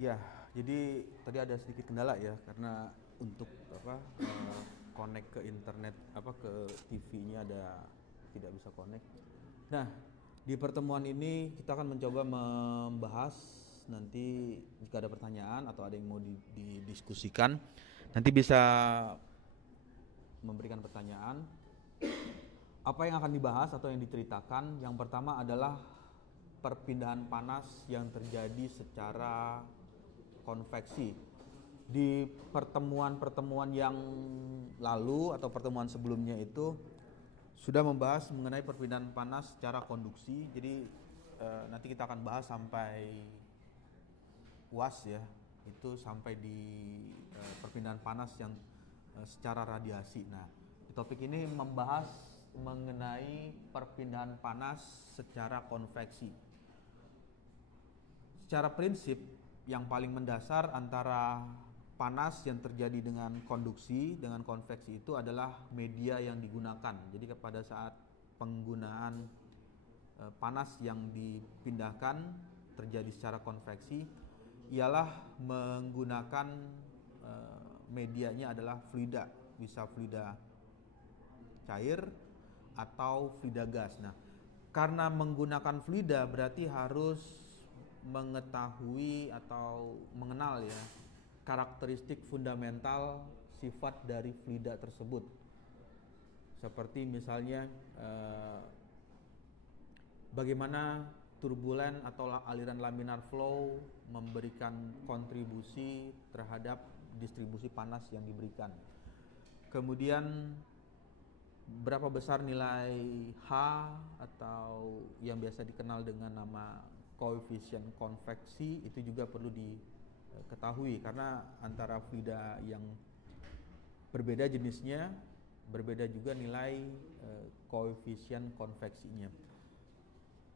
Ya, jadi tadi ada sedikit kendala ya karena untuk connect ke internet ke TV-nya tidak bisa connect. Nah, di pertemuan ini kita akan mencoba membahas nanti jika ada pertanyaan atau ada yang mau didiskusikan, nanti bisa memberikan pertanyaan. Apa yang akan dibahas atau yang diceritakan? Yang pertama adalah perpindahan panas yang terjadi secara konveksi. Di pertemuan-pertemuan yang lalu atau pertemuan sebelumnya itu sudah membahas mengenai perpindahan panas secara konduksi. Jadi nanti kita akan bahas sampai UAS ya, itu sampai di perpindahan panas yang secara radiasi. Nah, di topik ini membahas mengenai perpindahan panas secara konveksi. Secara prinsip yang paling mendasar antara panas yang terjadi dengan konduksi dengan konveksi itu adalah media yang digunakan. Jadi pada saat penggunaan panas yang dipindahkan terjadi secara konveksi ialah menggunakan medianya adalah fluida, bisa fluida cair atau fluida gas. Nah, karena menggunakan fluida berarti harus mengetahui atau mengenal ya karakteristik fundamental sifat dari fluida tersebut. Seperti misalnya bagaimana turbulen atau aliran laminar flow memberikan kontribusi terhadap distribusi panas yang diberikan. Kemudian berapa besar nilai H atau yang biasa dikenal dengan nama koefisien konveksi itu juga perlu diketahui karena antara fluida yang berbeda jenisnya berbeda juga nilai koefisien konveksinya.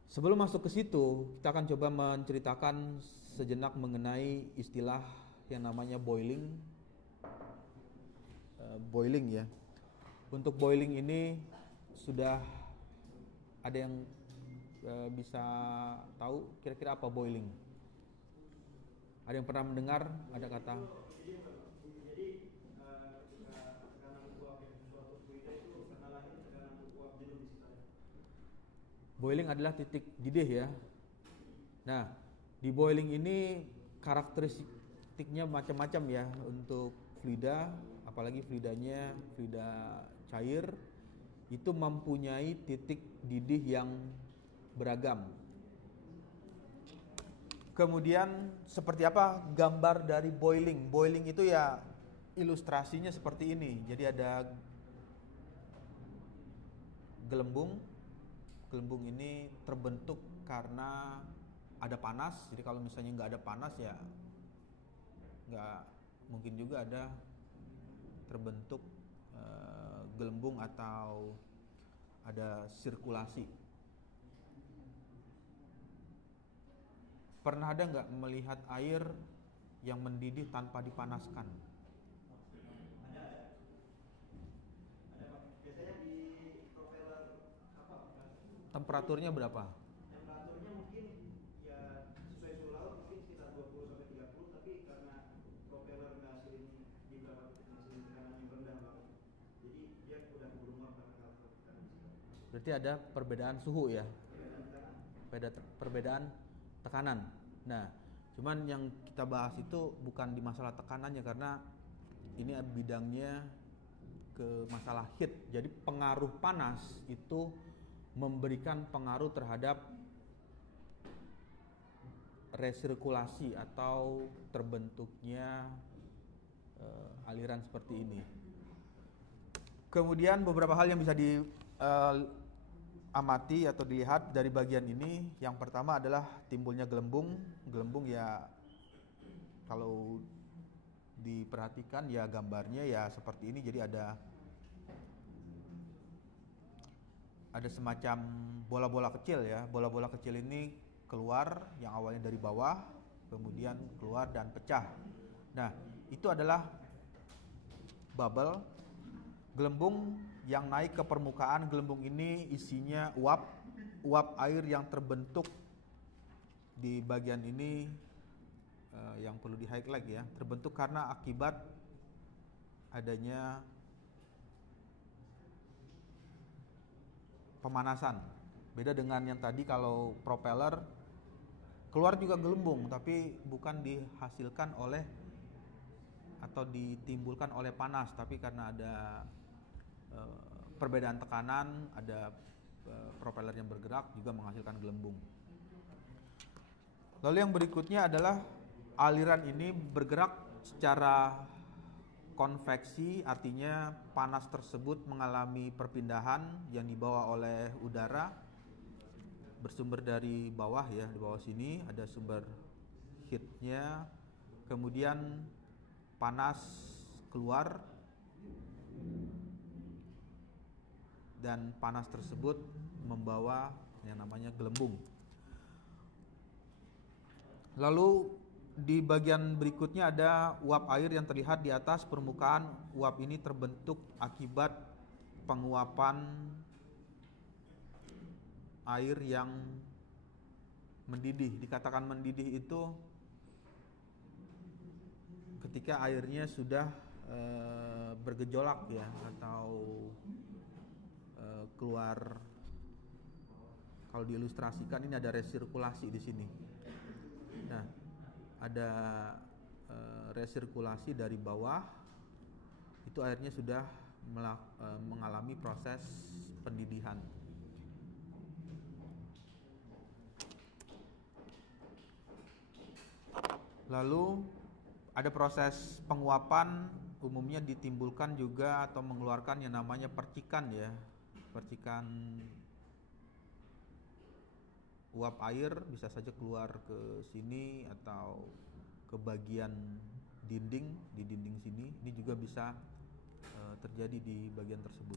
Sebelum masuk ke situ, kita akan coba menceritakan sejenak mengenai istilah yang namanya boiling. Boiling ya. Untuk boiling ini sudah ada yang bisa tahu kira-kira apa boiling? Ada yang pernah mendengar ada kata? Boiling adalah titik didih ya. Nah, di boiling ini karakteristiknya macam-macam ya untuk fluida, apalagi fluidanya fluida cair itu mempunyai titik didih yang beragam. Kemudian seperti apa gambar dari boiling? Boiling itu ya ilustrasinya seperti ini. Jadi ada gelembung. Gelembung ini terbentuk karena ada panas. Jadi kalau misalnya nggak ada panas ya nggak mungkin juga ada terbentuk gelembung atau ada sirkulasi. Pernah ada nggak melihat air yang mendidih tanpa dipanaskan? Temperaturnya berapa? Temperaturnya mungkin ya sesuai suhu laut mungkin sekitar 20 sampai 30, tapi karena propeller menghasilkan di beberapa titik menghasilkan tekanan yang rendah banget. Jadi dia udah keburu nguap karena kalau tekanan. Berarti ada perbedaan suhu ya? Perbedaan tekanan. Nah, cuman yang kita bahas itu bukan di masalah tekanannya karena ini bidangnya ke masalah heat. Jadi pengaruh panas itu memberikan pengaruh terhadap resirkulasi atau terbentuknya aliran seperti ini. Kemudian beberapa hal yang bisa diamati atau dilihat dari bagian ini. Yang pertama adalah timbulnya gelembung. Gelembung ya kalau diperhatikan ya gambarnya ya seperti ini. Jadi ada semacam bola-bola kecil ya. Bola-bola kecil ini keluar yang awalnya dari bawah, kemudian keluar dan pecah. Nah, itu adalah bubble. Gelembung yang naik ke permukaan. Gelembung ini isinya uap air yang terbentuk di bagian ini yang yang perlu di highlight ya, terbentuk karena akibat adanya pemanasan. Beda dengan yang tadi, kalau propeller keluar juga gelembung tapi bukan dihasilkan oleh atau ditimbulkan oleh panas, tapi karena ada perbedaan tekanan, ada propeller yang bergerak juga menghasilkan gelembung. Lalu yang berikutnya adalah aliran ini bergerak secara konveksi, artinya panas tersebut mengalami perpindahan yang dibawa oleh udara, bersumber dari bawah ya, di bawah sini ada sumber heatnya, kemudian panas keluar dan panas tersebut membawa yang namanya gelembung. Lalu di bagian berikutnya ada uap air yang terlihat di atas permukaan. Uap ini terbentuk akibat penguapan air yang mendidih. Dikatakan mendidih itu ketika airnya sudah bergejolak ya, atau keluar. Kalau diilustrasikan ini ada resirkulasi di sini. Nah, ada resirkulasi dari bawah, itu airnya sudah mengalami proses pendidihan. Lalu ada proses penguapan, umumnya ditimbulkan juga atau mengeluarkan yang namanya percikan ya, percikan uap air bisa saja keluar ke sini atau ke bagian dinding, di dinding sini. Ini juga bisa terjadi di bagian tersebut.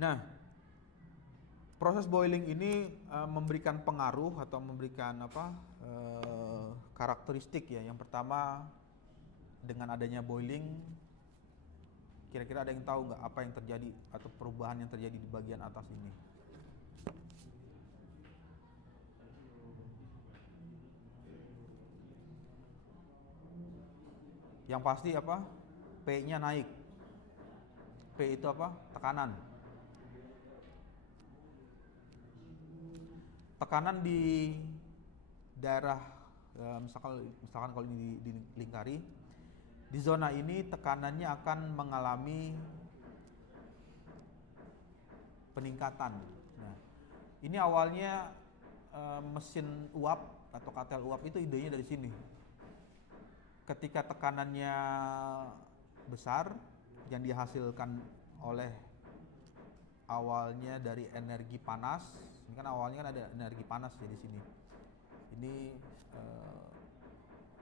Nah, proses boiling ini memberikan pengaruh atau memberikan karakteristik ya. Yang pertama, dengan adanya boiling, kira-kira ada yang tahu nggak apa yang terjadi atau perubahan yang terjadi di bagian atas ini? Yang pasti apa? P-nya naik. P itu apa? Tekanan. Tekanan di daerah misalkan kalau ini dilingkari, di zona ini tekanannya akan mengalami peningkatan. Nah, ini awalnya mesin uap atau katel uap itu idenya dari sini. Ketika tekanannya besar, yang dihasilkan oleh awalnya dari energi panas. Ini kan awalnya kan ada energi panas ya di sini. Ini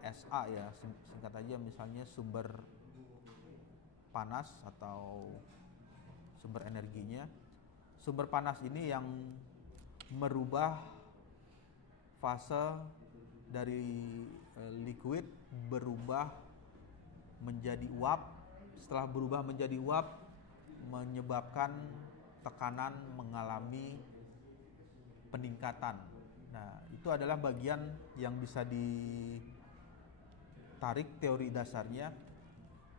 SA ya, singkat aja, misalnya sumber panas atau sumber energinya. Sumber panas ini yang merubah fase dari liquid berubah menjadi uap. Setelah berubah menjadi uap, menyebabkan tekanan mengalami peningkatan. Nah, itu adalah bagian yang bisa ditarik teori dasarnya.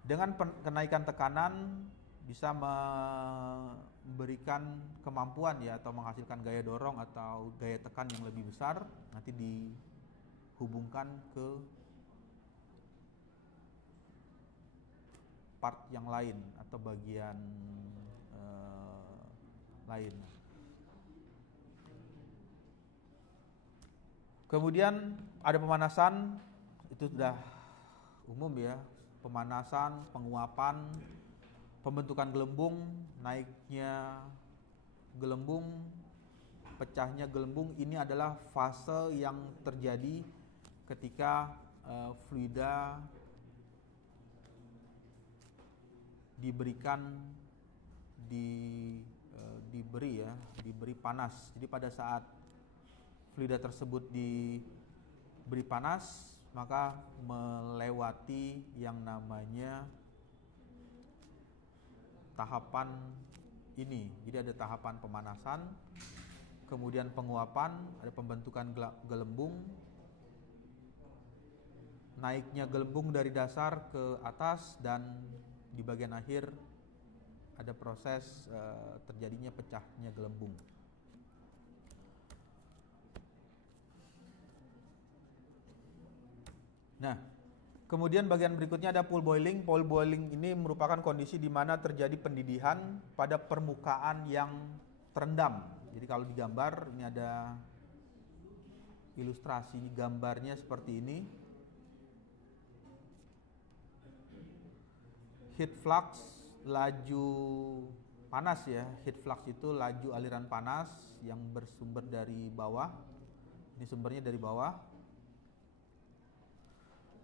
Dengan kenaikan tekanan bisa memberikan kemampuan ya, atau menghasilkan gaya dorong atau gaya tekan yang lebih besar, nanti dihubungkan ke part yang lain atau bagian lain. Kemudian ada pemanasan, itu sudah umum ya, pemanasan, penguapan, pembentukan gelembung, naiknya gelembung, pecahnya gelembung. Ini adalah fase yang terjadi ketika fluida diberi panas. Jadi pada saat fluida tersebut diberi panas, maka melewati yang namanya tahapan ini. Jadi ada tahapan pemanasan, kemudian penguapan, ada pembentukan gelembung, naiknya gelembung dari dasar ke atas, dan di bagian akhir ada proses terjadinya pecahnya gelembung. Nah, kemudian bagian berikutnya ada pool boiling. Pool boiling ini merupakan kondisi di mana terjadi pendidihan pada permukaan yang terendam. Jadi kalau digambar, ini ada ilustrasi gambarnya seperti ini. Heat flux, laju panas ya. Heat flux itu laju aliran panas yang bersumber dari bawah. Ini sumbernya dari bawah.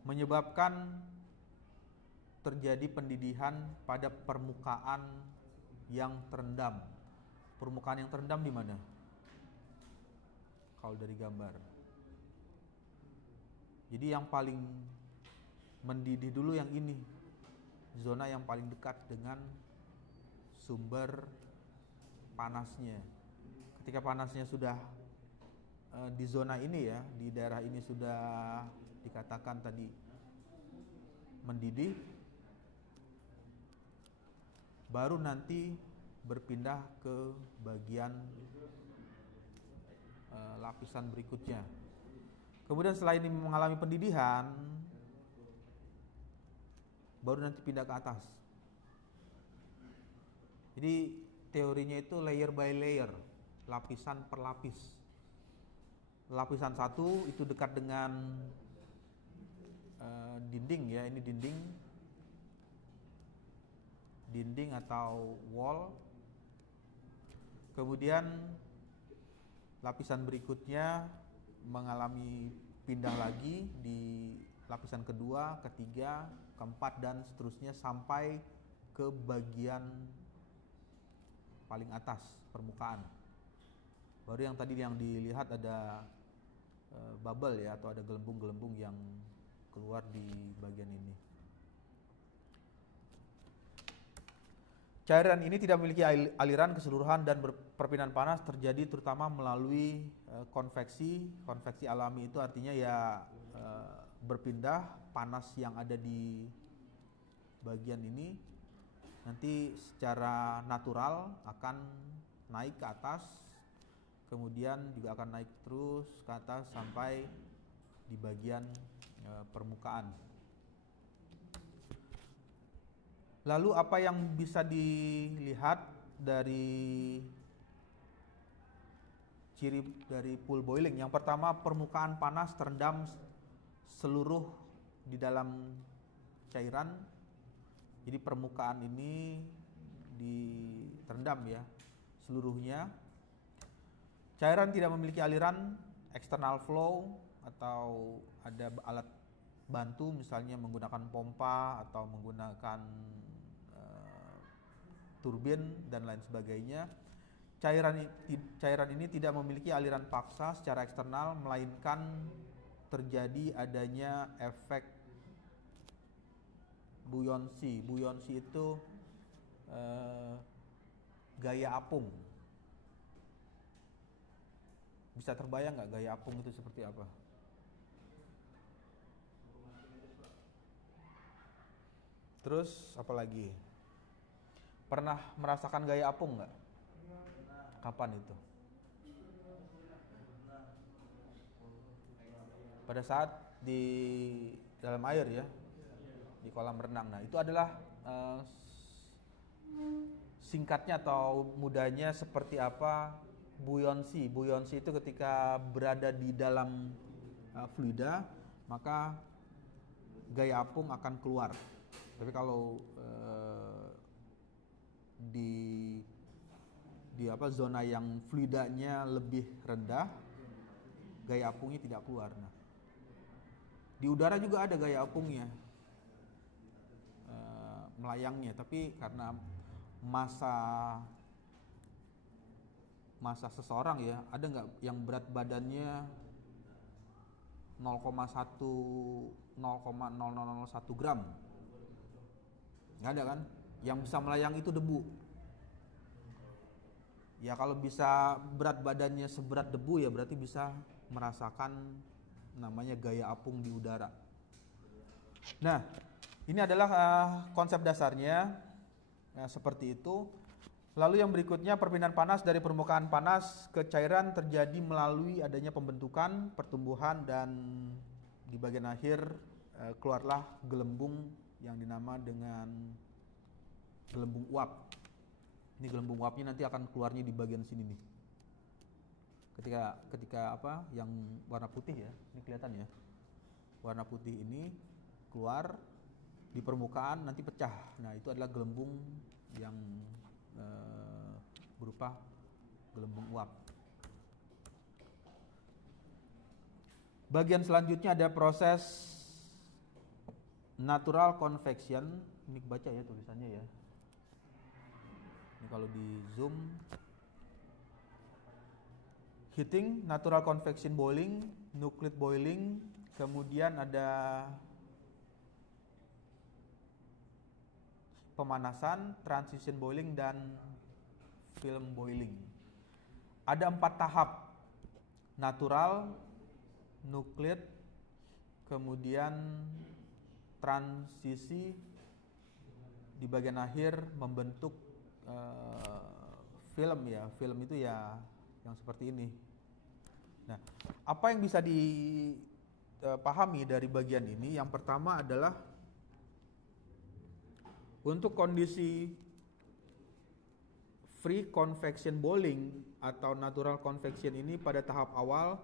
Menyebabkan terjadi pendidihan pada permukaan yang terendam. Permukaan yang terendam di mana? Kalau dari gambar. Jadi yang paling mendidih dulu yang ini. Zona yang paling dekat dengan sumber panasnya. Ketika panasnya sudah di zona ini ya, di daerah ini sudah dikatakan tadi mendidih, baru nanti berpindah ke bagian lapisan berikutnya. Kemudian setelah ini mengalami pendidihan, baru nanti pindah ke atas. Jadi teorinya itu layer by layer, lapisan per lapis. Lapisan satu itu dekat dengan dinding ya, ini dinding atau wall. Kemudian lapisan berikutnya mengalami pindah lagi di lapisan kedua, ketiga, keempat, dan seterusnya sampai ke bagian paling atas permukaan. Baru yang tadi yang dilihat ada bubble ya, atau ada gelembung-gelembung yang keluar di bagian ini. Cairan ini tidak memiliki aliran keseluruhan dan perpindahan panas terjadi terutama melalui konveksi. Konveksi alami itu artinya ya berpindah panas yang ada di bagian ini nanti secara natural akan naik ke atas, kemudian juga akan naik terus ke atas sampai di bagian permukaan. Lalu apa yang bisa dilihat dari ciri dari pool boiling? Yang pertama, permukaan panas terendam seluruh di dalam cairan. Jadi permukaan ini terendam ya seluruhnya. Cairan tidak memiliki aliran external flow atau ada alat bantu misalnya menggunakan pompa atau menggunakan turbin dan lain sebagainya. Cairan ini tidak memiliki aliran paksa secara eksternal, melainkan terjadi adanya efek buoyancy. Buoyancy itu gaya apung. Bisa terbayang nggak gaya apung itu seperti apa? Terus apa lagi? Pernah merasakan gaya apung nggak? Kapan itu? Pada saat di dalam air ya, di kolam renang. Nah itu adalah singkatnya atau mudahnya seperti apa buoyancy. Buoyancy itu ketika berada di dalam fluida, maka gaya apung akan keluar. Tapi kalau di zona yang fluidanya lebih rendah, gaya apungnya tidak keluar. Nah, di udara juga ada gaya apungnya, melayangnya, tapi karena masa seseorang ya, ada nggak yang berat badannya 0,1 gram? Nggak ada kan? Yang bisa melayang itu debu. Ya kalau bisa berat badannya seberat debu ya berarti bisa merasakan namanya gaya apung di udara. Nah, ini adalah konsep dasarnya, seperti itu. Lalu yang berikutnya, perpindahan panas dari permukaan panas ke cairan terjadi melalui adanya pembentukan, pertumbuhan, dan di bagian akhir keluarlah gelembung yang dinama dengan gelembung uap. Ini gelembung uapnya nanti akan keluarnya di bagian sini nih. Ketika apa yang warna putih ya, ini kelihatan ya. Warna putih ini keluar di permukaan nanti pecah. Nah, itu adalah gelembung yang berupa gelembung uap. Bagian selanjutnya ada proses natural convection. Ini kebaca ya tulisannya ya. Ini kalau di zoom, heating, natural convection boiling, nuclear boiling, kemudian ada pemanasan, transition boiling, dan film boiling. Ada 4 tahap: natural, nuclear, kemudian transisi, di bagian akhir membentuk film ya. Film itu ya yang seperti ini. Nah, apa yang bisa dipahami dari bagian ini? Yang pertama adalah untuk kondisi free convection boiling atau natural convection ini, pada tahap awal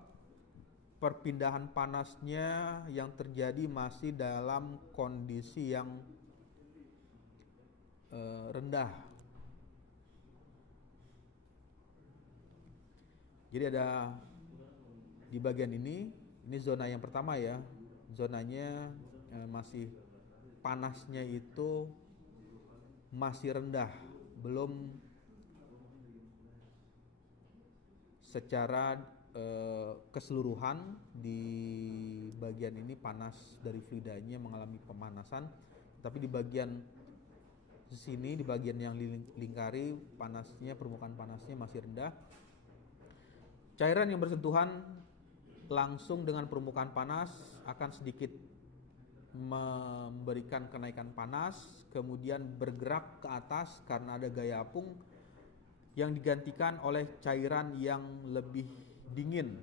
perpindahan panasnya yang terjadi masih dalam kondisi yang rendah. Jadi ada di bagian ini zona yang pertama ya, zonanya masih panasnya itu masih rendah, belum secara keseluruhan di bagian ini panas dari fluidanya mengalami pemanasan, tapi di bagian sini, di bagian yang lingkari panasnya, permukaan panasnya masih rendah. Cairan yang bersentuhan langsung dengan permukaan panas akan sedikit memberikan kenaikan panas, kemudian bergerak ke atas karena ada gaya apung yang digantikan oleh cairan yang lebih dingin.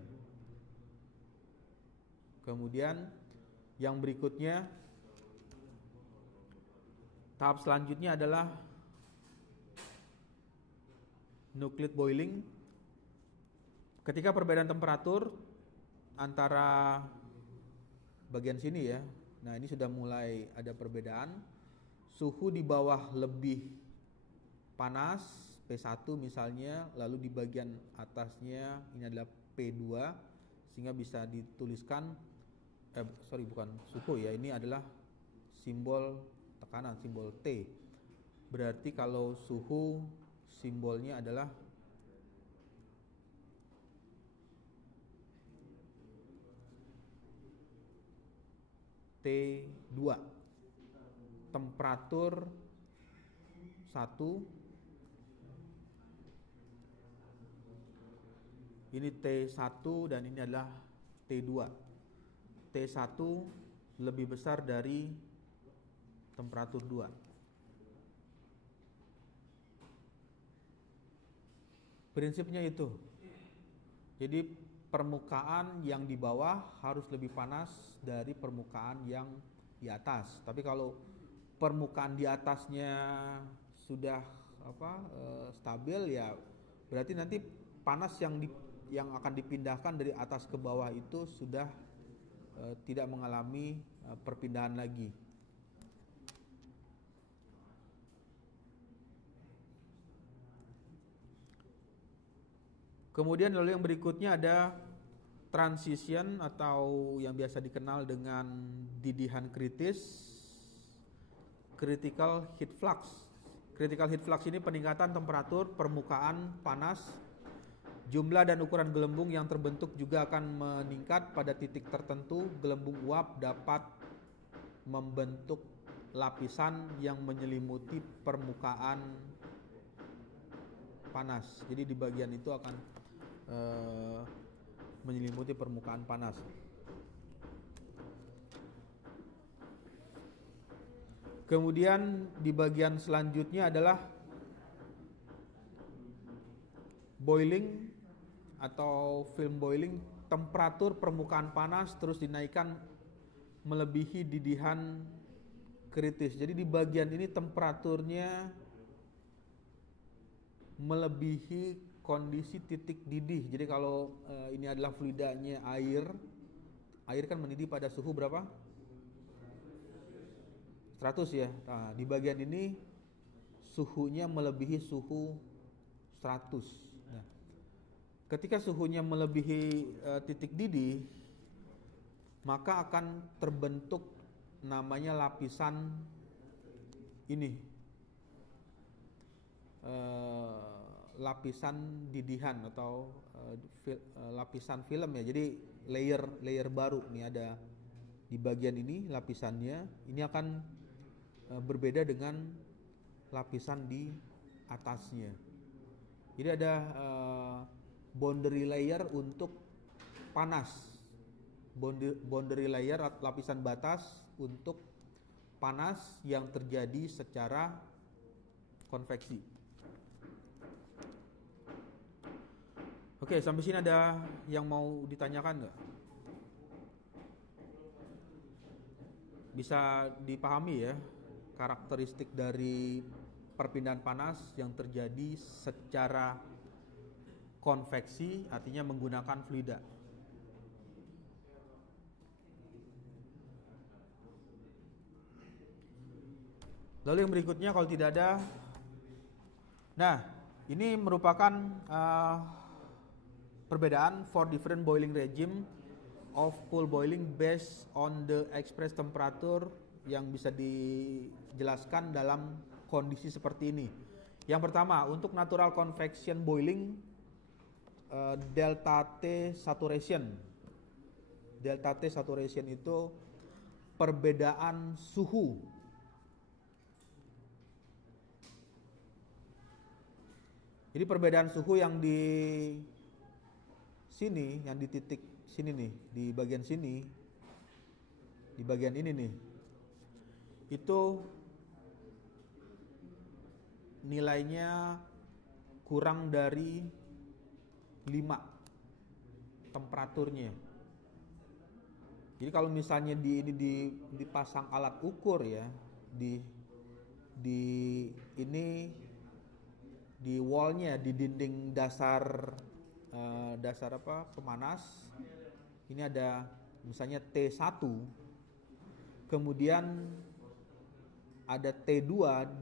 Kemudian yang berikutnya, tahap selanjutnya adalah nuclear boiling. Ketika perbedaan temperatur antara bagian sini ya, nah ini sudah mulai ada perbedaan. Suhu di bawah lebih panas, P1 misalnya, lalu di bagian atasnya ini adalah P2, sehingga bisa dituliskan, bukan suhu ya, ini adalah simbol tekanan, simbol T. Berarti kalau suhu simbolnya adalah T2. Temperatur 1, ini T1 dan ini adalah T2. T1 lebih besar dari temperatur 2. Prinsipnya itu. Jadi permukaan yang di bawah harus lebih panas dari permukaan yang di atas. Tapi kalau permukaan di atasnya sudah stabil ya, berarti nanti panas yang akan dipindahkan dari atas ke bawah itu sudah tidak mengalami perpindahan lagi. Kemudian lalu yang berikutnya ada transition atau yang biasa dikenal dengan didihan kritis, critical heat flux. Critical heat flux ini peningkatan temperatur permukaan panas. Jumlah dan ukuran gelembung yang terbentuk juga akan meningkat. Pada titik tertentu, gelembung uap dapat membentuk lapisan yang menyelimuti permukaan panas. Jadi di bagian itu akan menyelimuti permukaan panas. Kemudian di bagian selanjutnya adalah boiling atau film boiling, temperatur permukaan panas terus dinaikkan melebihi didihan kritis. Jadi di bagian ini temperaturnya melebihi kondisi titik didih. Jadi kalau ini adalah fluidanya air kan mendidih pada suhu berapa? 100 ya. Nah, di bagian ini suhunya melebihi suhu 100. Nah, ketika suhunya melebihi titik didih, maka akan terbentuk namanya lapisan ini, lapisan didihan atau lapisan film ya. Jadi layer baru nih ada di bagian ini lapisannya. Ini akan berbeda dengan lapisan di atasnya. Jadi ada boundary layer untuk panas, boundary layer lapisan batas untuk panas yang terjadi secara konveksi. Oke, sampai sini ada yang mau ditanyakan nggak? Bisa dipahami ya karakteristik dari perpindahan panas yang terjadi secara konveksi, artinya menggunakan fluida. Lalu yang berikutnya kalau tidak ada, nah ini merupakan perbedaan for different boiling regime of pool boiling based on the expressed temperature yang bisa dijelaskan dalam kondisi seperti ini. Yang pertama, untuk natural convection boiling, delta T saturation. Delta T saturation itu perbedaan suhu. Jadi perbedaan suhu yang di sini, yang di titik sini nih, di bagian sini, di bagian ini nih, itu nilainya kurang dari 5 temperaturnya. Jadi kalau misalnya ini dipasang alat ukur ya, di ini di wallnya, di dinding dasar pemanas, ini ada misalnya T1, kemudian ada T2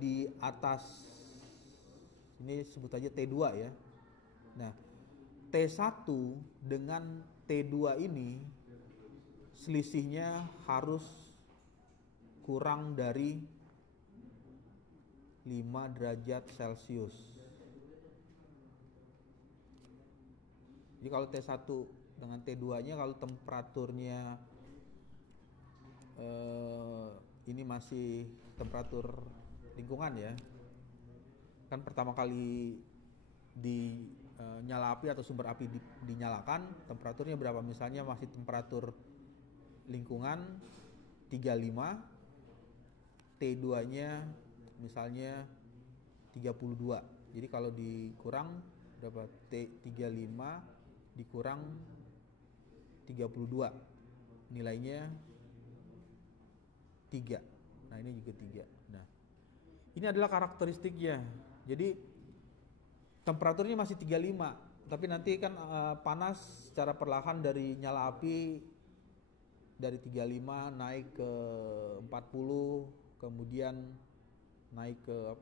di atas, ini sebut aja T2 ya. Nah, T1 dengan T2 ini selisihnya harus kurang dari 5 derajat Celcius. Jadi kalau T1 dengan T2-nya, kalau temperaturnya ini masih temperatur lingkungan ya, kan pertama kali nyala api atau sumber api dinyalakan, temperaturnya berapa? Misalnya masih temperatur lingkungan 35, T2-nya misalnya 32. Jadi kalau dikurang berapa? T35 dikurang 32, nilainya 3. Nah ini juga 3. Nah ini adalah karakteristiknya. Jadi temperaturnya masih 35, tapi nanti kan panas secara perlahan dari nyala api dari 35 naik ke 40, kemudian naik ke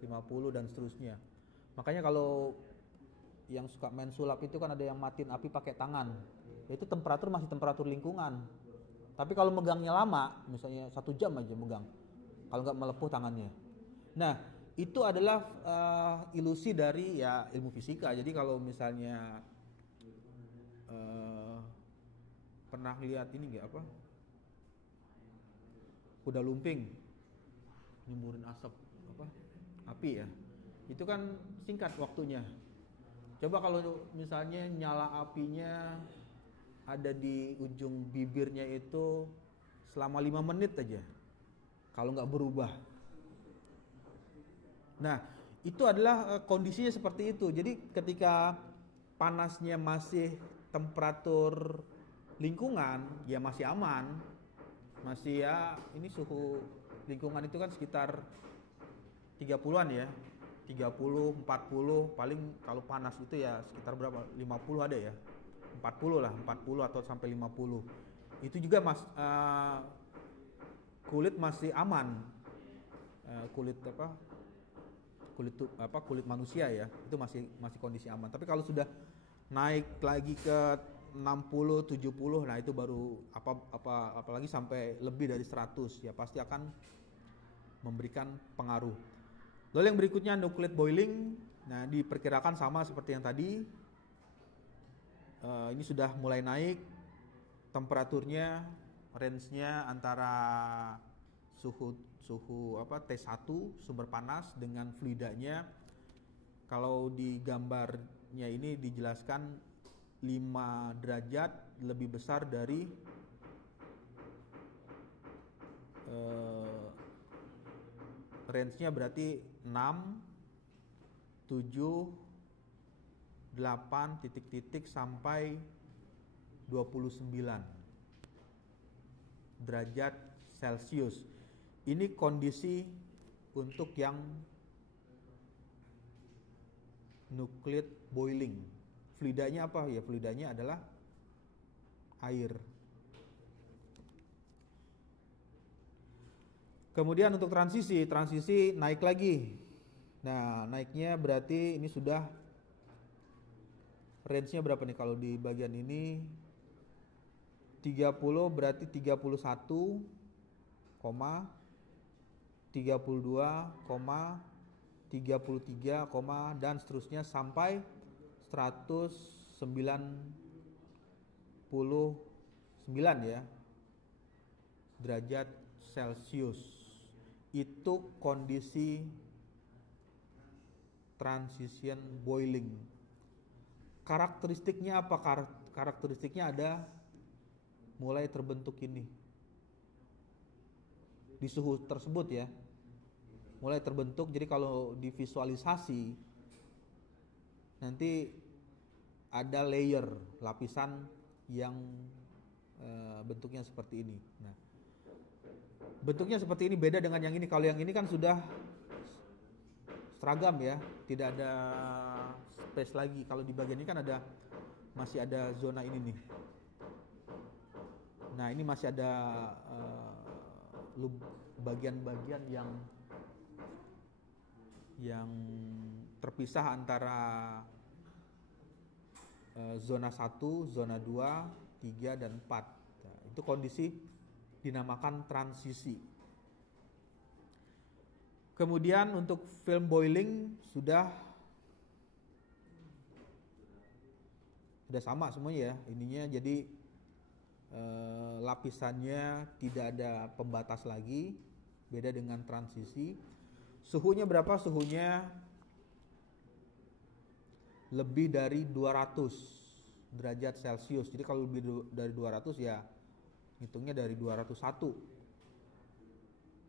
50 dan seterusnya. Makanya kalau yang suka main sulap itu kan ada yang matiin api pakai tangan. Itu temperatur masih temperatur lingkungan. Tapi kalau megangnya lama, misalnya 1 jam aja megang, kalau nggak melepuh tangannya. Nah, itu adalah ilusi dari ya ilmu fisika. Jadi kalau misalnya pernah lihat ini nggak kuda lumping nyemburin asap api ya, itu kan singkat waktunya. Coba kalau misalnya nyala apinya ada di ujung bibirnya itu selama 5 menit aja, kalau nggak berubah. Nah, itu adalah kondisinya seperti itu. Jadi ketika panasnya masih temperatur lingkungan, ya masih aman. Masih ya, ini suhu lingkungan itu kan sekitar 30-an ya. 30, 40, paling kalau panas itu ya sekitar berapa? 50 ada ya. 40 lah, 40 atau sampai 50. Itu juga kulit masih aman. Kulit manusia ya, itu masih kondisi aman. Tapi kalau sudah naik lagi ke 60, 70, nah itu baru apalagi sampai lebih dari 100 ya pasti akan memberikan pengaruh. Lalu yang berikutnya nucleate boiling. Nah, diperkirakan sama seperti yang tadi. Ini sudah mulai naik temperaturnya, range-nya antara suhu T1 sumber panas dengan fluidanya. Kalau di gambarnya ini dijelaskan 5 derajat lebih besar dari range-nya berarti 6, 7, 8 titik-titik sampai 29 derajat Celcius. Ini kondisi untuk yang nucleate boiling. Fluidanya apa? Ya fluidanya adalah air. Kemudian untuk transisi naik lagi. Nah, naiknya berarti ini sudah range-nya berapa nih kalau di bagian ini? 30 berarti 31, 32, 33, dan seterusnya sampai 199 ya derajat Celcius. Itu kondisi transition boiling. Karakteristiknya apa? Karakteristiknya ada mulai terbentuk ini di suhu tersebut ya, mulai terbentuk. Jadi kalau divisualisasi nanti ada layer, lapisan yang bentuknya seperti ini. Nah, bentuknya seperti ini beda dengan yang ini. Kalau yang ini kan sudah seragam ya, tidak ada space lagi. Kalau di bagian ini kan masih ada zona ini nih. Nah, ini masih ada bagian-bagian yang terpisah antara zona 1, zona 2, 3, dan 4. Nah, itu kondisi dinamakan transisi. Kemudian untuk film boiling sudah sama semuanya ya. Ininya jadi lapisannya tidak ada pembatas lagi, beda dengan transisi. Suhunya berapa? Suhunya lebih dari 200 derajat Celcius. Jadi kalau lebih dari 200 ya hitungnya dari 201,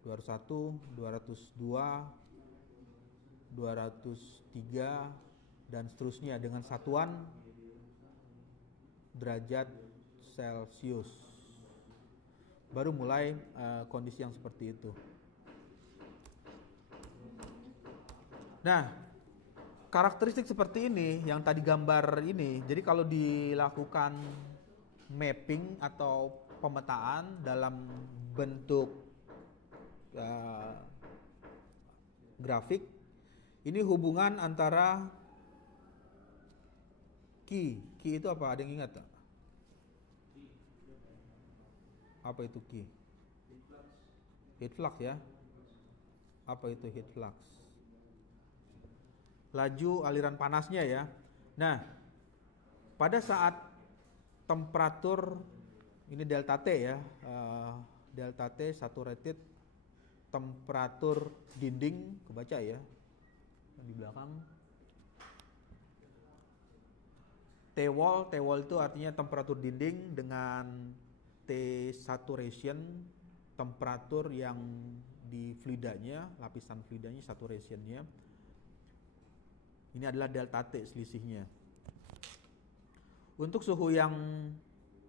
202, 203 dan seterusnya dengan satuan derajat Celcius. Baru mulai kondisi yang seperti itu. Nah, karakteristik seperti ini yang tadi gambar ini. Jadi kalau dilakukan mapping atau pemetaan dalam bentuk grafik, ini hubungan antara Ki itu apa? Ada yang ingat tak? Apa itu Ki? Heat flux ya. Apa itu heat flux? Laju aliran panasnya ya. Nah, pada saat temperatur ini delta T ya, delta T saturated temperatur dinding, kebaca ya di belakang. T-wall itu artinya temperatur dinding, dengan T saturation temperatur yang di fluidanya, lapisan fluidanya, saturationnya. Ini adalah delta T selisihnya. Untuk suhu yang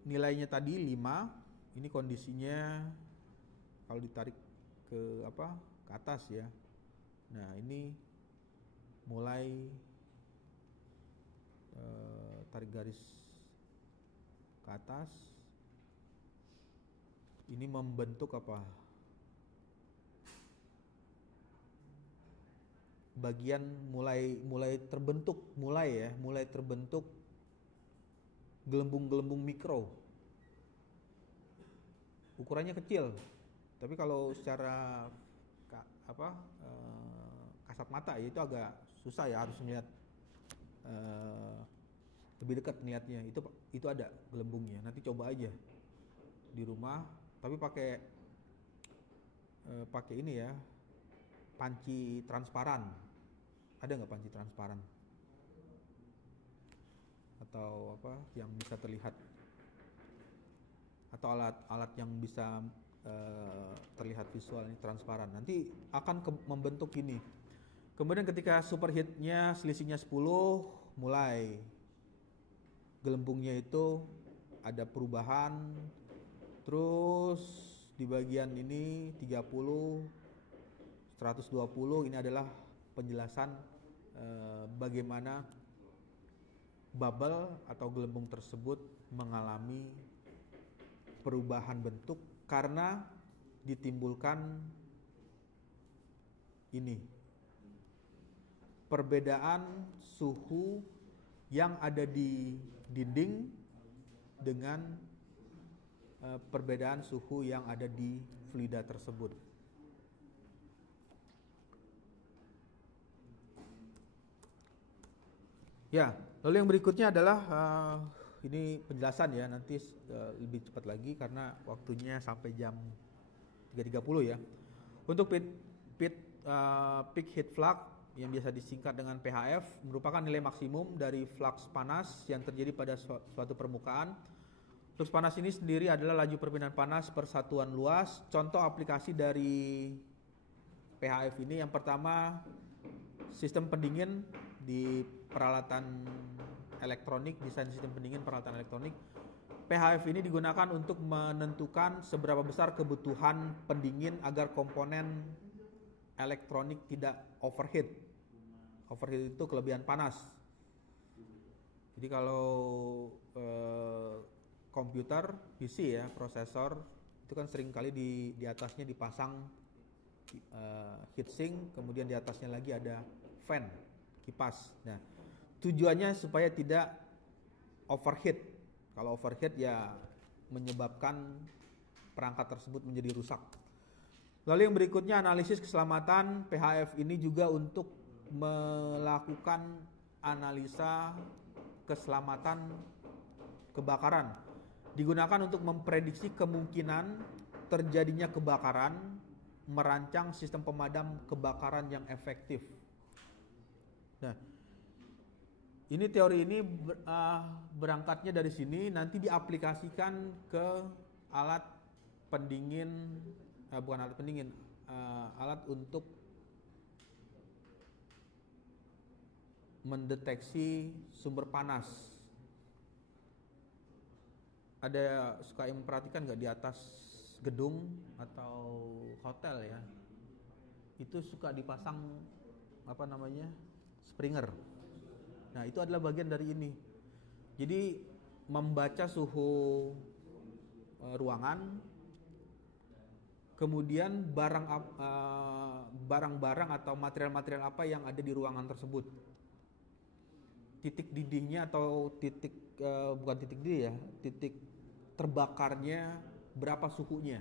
nilainya tadi 5, ini kondisinya kalau ditarik ke atas ya. Nah, ini mulai tarik garis ke atas. Ini membentuk bagian mulai terbentuk gelembung-gelembung mikro. Ukurannya kecil, tapi kalau secara kasat mata ya itu agak susah ya, harus melihat lebih dekat melihatnya. Itu ada gelembungnya. Nanti coba aja di rumah, tapi pakai ini ya, panci transparan. Ada nggak panci transparan? Atau yang bisa terlihat? Atau alat yang bisa terlihat visual ini transparan. Nanti akan membentuk ini. Kemudian ketika superheatnya selisihnya 10, mulai gelembungnya itu ada perubahan. Terus di bagian ini 30, 120, ini adalah penjelasan bagaimana bubble atau gelembung tersebut mengalami perubahan bentuk karena ditimbulkan ini perbedaan suhu yang ada di dinding dengan perbedaan suhu yang ada di fluida tersebut. Ya, lalu yang berikutnya adalah ini penjelasan ya, nanti lebih cepat lagi karena waktunya sampai jam 3.30 ya. Untuk peak heat flux yang biasa disingkat dengan PHF merupakan nilai maksimum dari flux panas yang terjadi pada suatu permukaan. Flux panas ini sendiri adalah laju perpindahan panas per satuan luas. Contoh aplikasi dari PHF ini yang pertama, sistem pendingin di peralatan elektronik, desain sistem pendingin peralatan elektronik. PHF ini digunakan untuk menentukan seberapa besar kebutuhan pendingin agar komponen elektronik tidak overheat. Overheat itu kelebihan panas. Jadi kalau komputer PC ya, prosesor itu kan sering kali di atasnya dipasang heatsink, kemudian di atasnya lagi ada fan, kipas. Nah, tujuannya supaya tidak overheat. Kalau overheat ya menyebabkan perangkat tersebut menjadi rusak. Lalu yang berikutnya analisis keselamatan. PHF ini juga untuk melakukan analisa keselamatan kebakaran. Digunakan untuk memprediksi kemungkinan terjadinya kebakaran, merancang sistem pemadam kebakaran yang efektif. Nah, ini teori ini berangkatnya dari sini, nanti diaplikasikan ke alat pendingin, bukan alat pendingin, alat untuk mendeteksi sumber panas. Ada suka yang memperhatikan nggak di atas gedung atau hotel ya, itu suka dipasang springer. Nah, itu adalah bagian dari ini. Jadi membaca suhu ruangan, kemudian barang-barang atau material-material apa yang ada di ruangan tersebut. Titik didihnya atau bukan titik didih ya, titik terbakarnya berapa suhunya.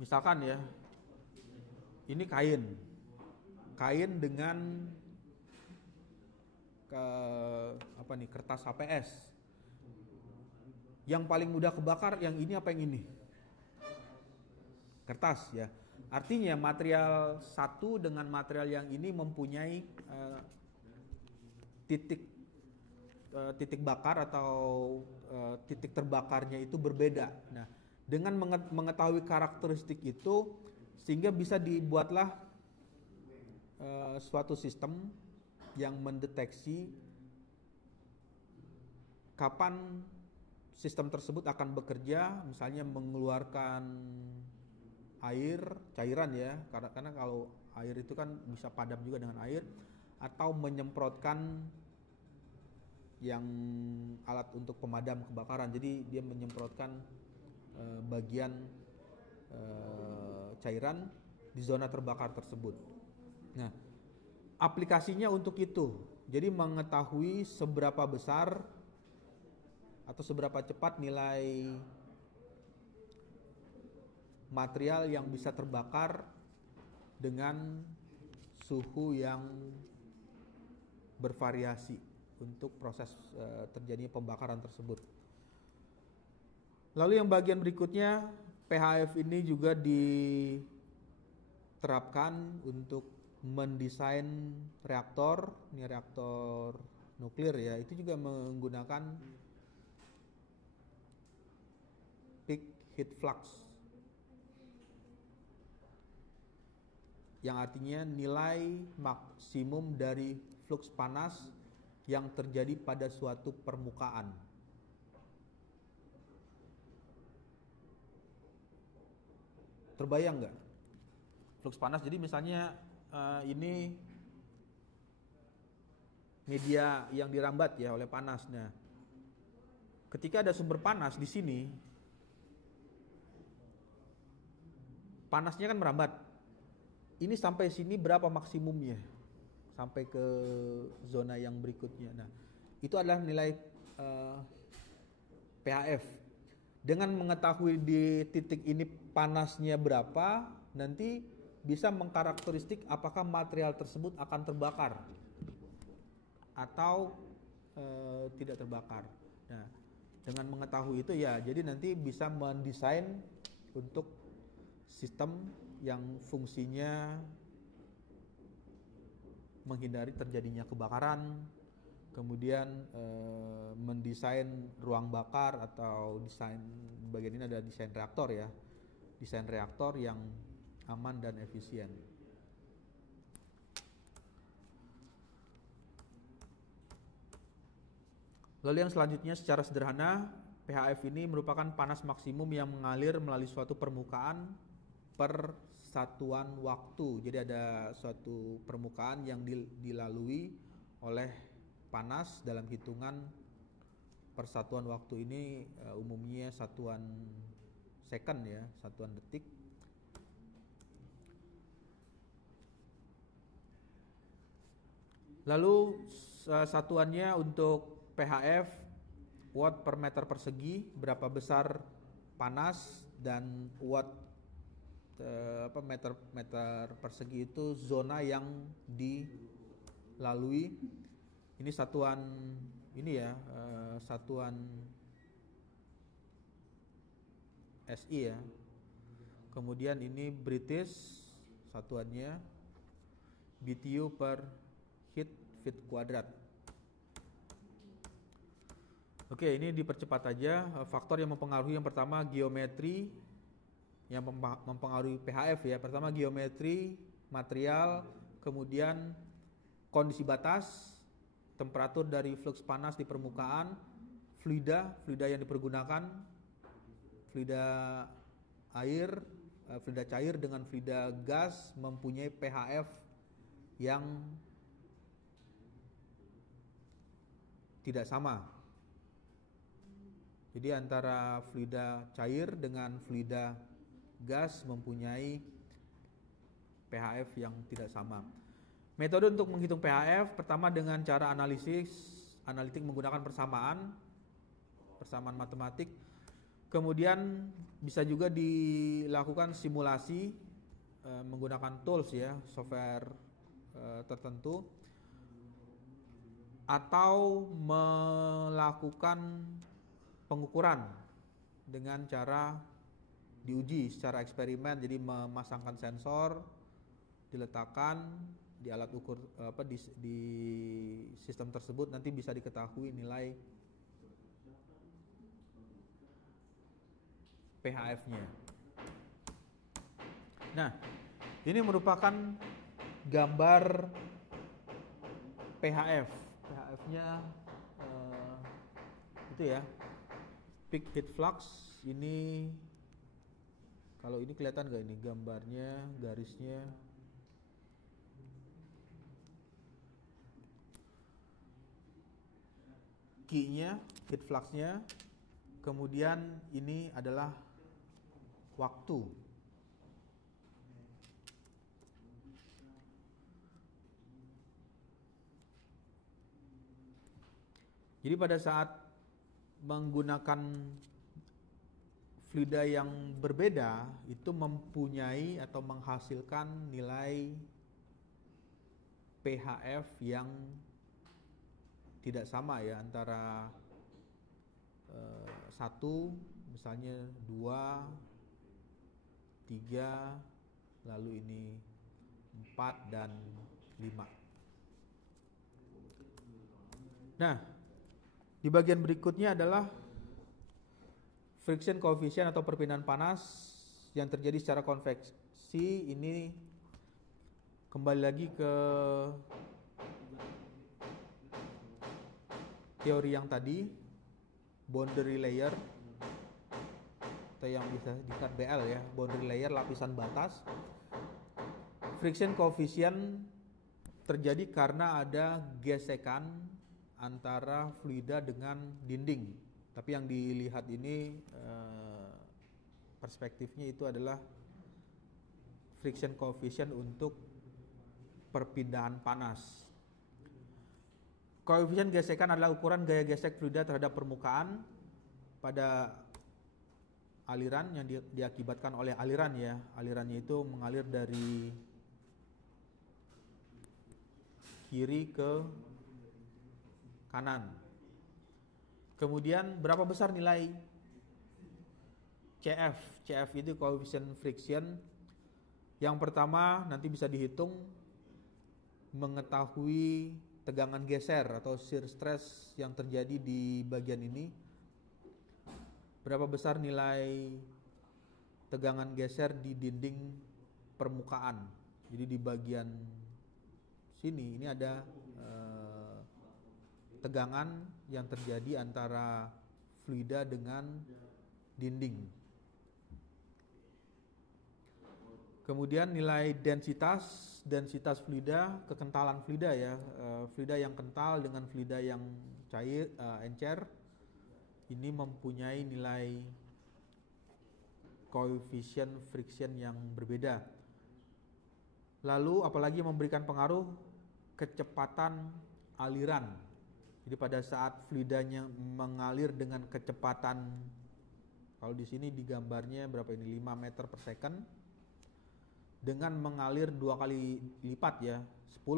Misalkan ya, ini kain dengan kertas HPS. Yang paling mudah kebakar yang ini apa yang ini? Kertas ya. Artinya material satu dengan material yang ini mempunyai titik bakar atau titik terbakarnya itu berbeda. Nah, Dengan mengetahui karakteristik itu, sehingga bisa dibuatlah suatu sistem yang mendeteksi kapan sistem tersebut akan bekerja, misalnya mengeluarkan air, cairan ya, karena kalau air itu kan bisa padam juga dengan air, atau menyemprotkan yang alat untuk pemadam kebakaran. Jadi dia menyemprotkan bagian cairan di zona terbakar tersebut. Nah, aplikasinya untuk itu. Jadi mengetahui seberapa besar atau seberapa cepat nilai material yang bisa terbakar dengan suhu yang bervariasi untuk proses terjadinya pembakaran tersebut. Lalu yang bagian berikutnya, PHF ini juga diterapkan untuk mendesain reaktor, ini reaktor nuklir ya, itu juga menggunakan peak heat flux, yang artinya nilai maksimum dari flux panas yang terjadi pada suatu permukaan. Terbayang nggak flux panas? Jadi misalnya ini media yang dirambat ya oleh panasnya. Ketika ada sumber panas di sini, panasnya kan merambat. Ini sampai sini berapa maksimumnya? Sampai ke zona yang berikutnya. Nah, itu adalah nilai PHF. Dengan mengetahui di titik ini panasnya berapa, nanti bisa mengkarakteristik apakah material tersebut akan terbakar atau tidak terbakar. Nah, dengan mengetahui itu ya, jadi nanti bisa mendesain untuk sistem yang fungsinya menghindari terjadinya kebakaran, kemudian mendesain ruang bakar atau desain, bagian ini ada desain reaktor ya, desain reaktor yang aman dan efisien. Lalu yang selanjutnya secara sederhana, PHF ini merupakan panas maksimum yang mengalir melalui suatu permukaan per satuan waktu. Jadi ada suatu permukaan yang dilalui oleh panas dalam hitungan persatuan waktu ini umumnya satuan second ya, satuan detik. Lalu satuannya untuk PHF watt per meter persegi, berapa besar panas, dan watt meter persegi itu zona yang dilalui. Ini satuan ini ya, satuan SI ya. Kemudian ini British satuannya, BTU per feet kuadrat. Oke, ini dipercepat aja. Faktor yang mempengaruhi, yang pertama geometri yang mempengaruhi PHF ya. Pertama geometri material, kemudian kondisi batas, temperatur dari flux panas di permukaan, fluida yang dipergunakan, fluida air, fluida cair dengan fluida gas mempunyai PHF yang tidak sama. Jadi antara fluida cair dengan fluida gas mempunyai PHF yang tidak sama. Metode untuk menghitung PHF pertama dengan cara analitik menggunakan persamaan matematik. Kemudian bisa juga dilakukan simulasi menggunakan tools ya, software tertentu, atau melakukan pengukuran dengan cara diuji secara eksperimen. Jadi memasangkan sensor, diletakkan di alat ukur di sistem tersebut, nanti bisa diketahui nilai PHF-nya. Nah, ini merupakan gambar PHF. PHF-nya itu ya, peak heat flux. Ini kalau ini kelihatan nggak ini gambarnya, garisnya? Q-nya, heat flux-nya. Kemudian ini adalah waktu. Jadi pada saat menggunakan fluida yang berbeda, itu mempunyai atau menghasilkan nilai PHF yang tidak sama ya, antara 1 misalnya 2, 3, lalu ini 4 dan 5. Nah, di bagian berikutnya adalah friction coefficient atau perpindahan panas yang terjadi secara konveksi. Ini kembali lagi ke teori yang tadi, boundary layer atau yang bisa disebut BL ya, boundary layer, lapisan batas. Friction coefficient terjadi karena ada gesekan antara fluida dengan dinding. Tapi yang dilihat ini perspektifnya itu adalah friction coefficient untuk perpindahan panas. Koefisien gesekan adalah ukuran gaya gesek fluida terhadap permukaan pada aliran yang diakibatkan oleh aliran ya. Alirannya itu mengalir dari kiri ke kanan. Kemudian berapa besar nilai CF? CF itu coefficient friction. Yang pertama nanti bisa dihitung mengetahui tegangan geser atau shear stress yang terjadi di bagian ini. Berapa besar nilai tegangan geser di dinding permukaan. Jadi di bagian sini ini ada tegangan yang terjadi antara fluida dengan dinding. Kemudian nilai densitas fluida, kekentalan fluida ya, fluida yang kental dengan fluida yang cair, encer, ini mempunyai nilai koefisien friction yang berbeda. Lalu apalagi memberikan pengaruh kecepatan aliran. Jadi pada saat fluidanya mengalir dengan kecepatan, kalau di sini digambarnya berapa ini, 5 meter per second, dengan mengalir 2 kali lipat ya, 10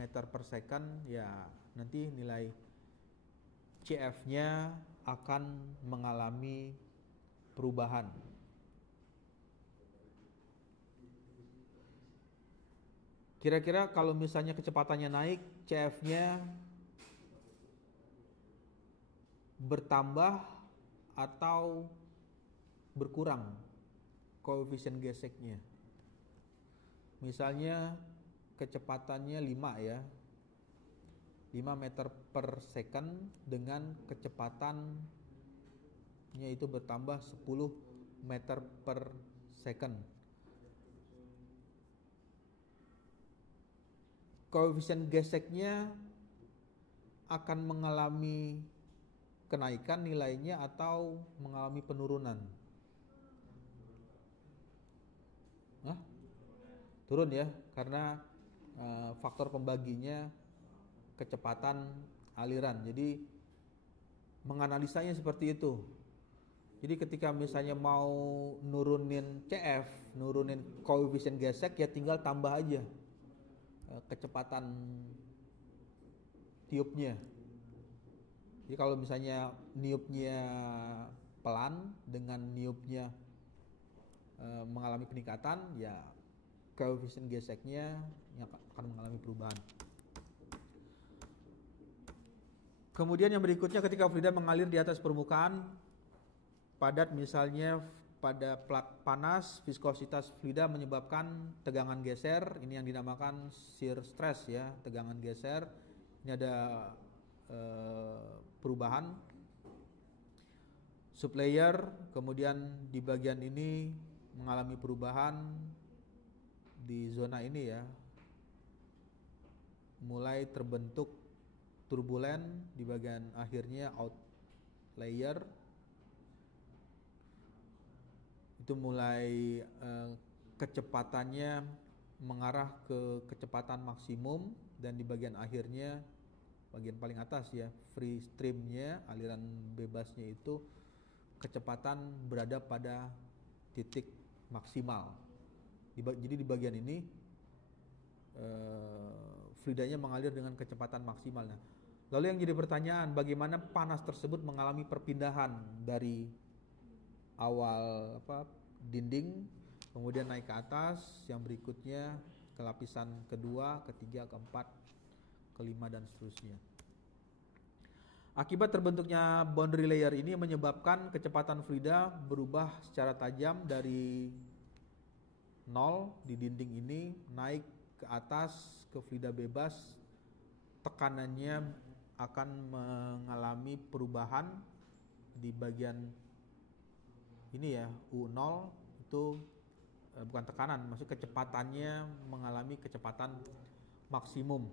meter per second, ya nanti nilai CF-nya akan mengalami perubahan. Kira-kira kalau misalnya kecepatannya naik, CF-nya bertambah atau berkurang koefisien geseknya. Misalnya kecepatannya 5 ya, 5 meter per second dengan kecepatannya itu bertambah 10 meter per second. Koefisien geseknya akan mengalami kenaikan nilainya atau mengalami penurunan? Turun ya, karena faktor pembaginya kecepatan aliran. Jadi menganalisanya seperti itu. Jadi ketika misalnya mau nurunin CF, nurunin koefisien gesek, ya tinggal tambah aja kecepatan tiupnya. Jadi kalau misalnya niupnya pelan dengan niupnya mengalami peningkatan, ya koefisien geseknya yang akan mengalami perubahan. Kemudian yang berikutnya, ketika fluida mengalir di atas permukaan, padat misalnya pada panas, viskositas fluida menyebabkan tegangan geser, ini yang dinamakan shear stress ya, tegangan geser. Ini ada perubahan sublayer, kemudian di bagian ini mengalami perubahan di zona ini ya, mulai terbentuk turbulen di bagian akhirnya outlayer. Itu mulai kecepatannya mengarah ke kecepatan maksimum, dan di bagian akhirnya, bagian paling atas ya, free streamnya, aliran bebasnya itu kecepatan berada pada titik maksimal. Jadi di bagian ini fluidanya mengalir dengan kecepatan maksimal. Nah, lalu yang jadi pertanyaan, bagaimana panas tersebut mengalami perpindahan dari awal dinding, kemudian naik ke atas, yang berikutnya ke lapisan kedua, ketiga, keempat, kelima, dan seterusnya. Akibat terbentuknya boundary layer ini menyebabkan kecepatan fluida berubah secara tajam dari 0 di dinding ini naik ke atas ke fluida bebas. Tekanannya akan mengalami perubahan di bagian ini ya, U0 itu bukan tekanan, maksudnya kecepatannya mengalami kecepatan maksimum.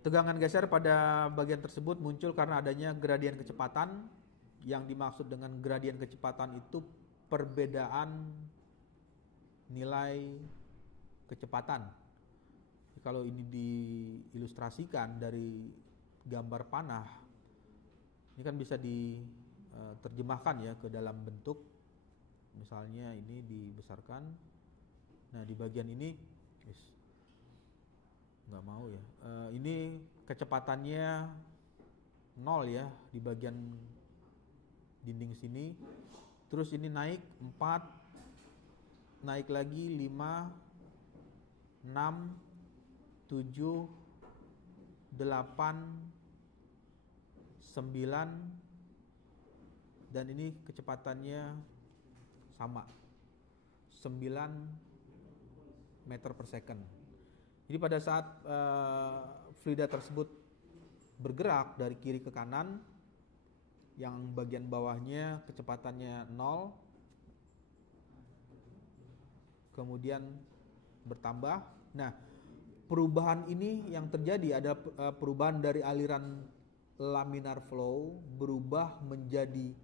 Tegangan geser pada bagian tersebut muncul karena adanya gradien kecepatan. Yang dimaksud dengan gradien kecepatan itu perbedaan nilai kecepatan. Kalau ini diilustrasikan dari gambar panah, ini kan bisa diterjemahkan ya ke dalam bentuk. Misalnya ini dibesarkan. Nah, di bagian ini nggak mau ya. Ini kecepatannya 0 ya di bagian dinding sini. Terus ini naik 4, naik lagi 5, 6, 7, 8, 9, dan ini kecepatannya sama 9 meter per second. Jadi pada saat fluida tersebut bergerak dari kiri ke kanan, yang bagian bawahnya kecepatannya 0, kemudian bertambah. Nah, perubahan ini yang terjadi ada perubahan dari aliran laminar flow berubah menjadi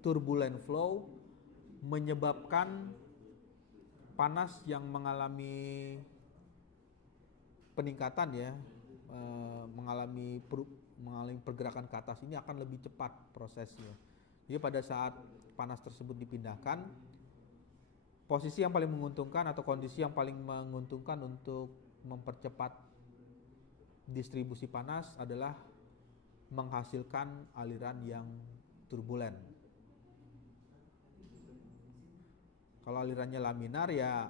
turbulent flow, menyebabkan panas yang mengalami peningkatan ya, mengalami pergerakan ke atas ini akan lebih cepat prosesnya. Jadi pada saat panas tersebut dipindahkan, posisi yang paling menguntungkan atau kondisi yang paling menguntungkan untuk mempercepat distribusi panas adalah menghasilkan aliran yang turbulen. Kalau alirannya laminar ya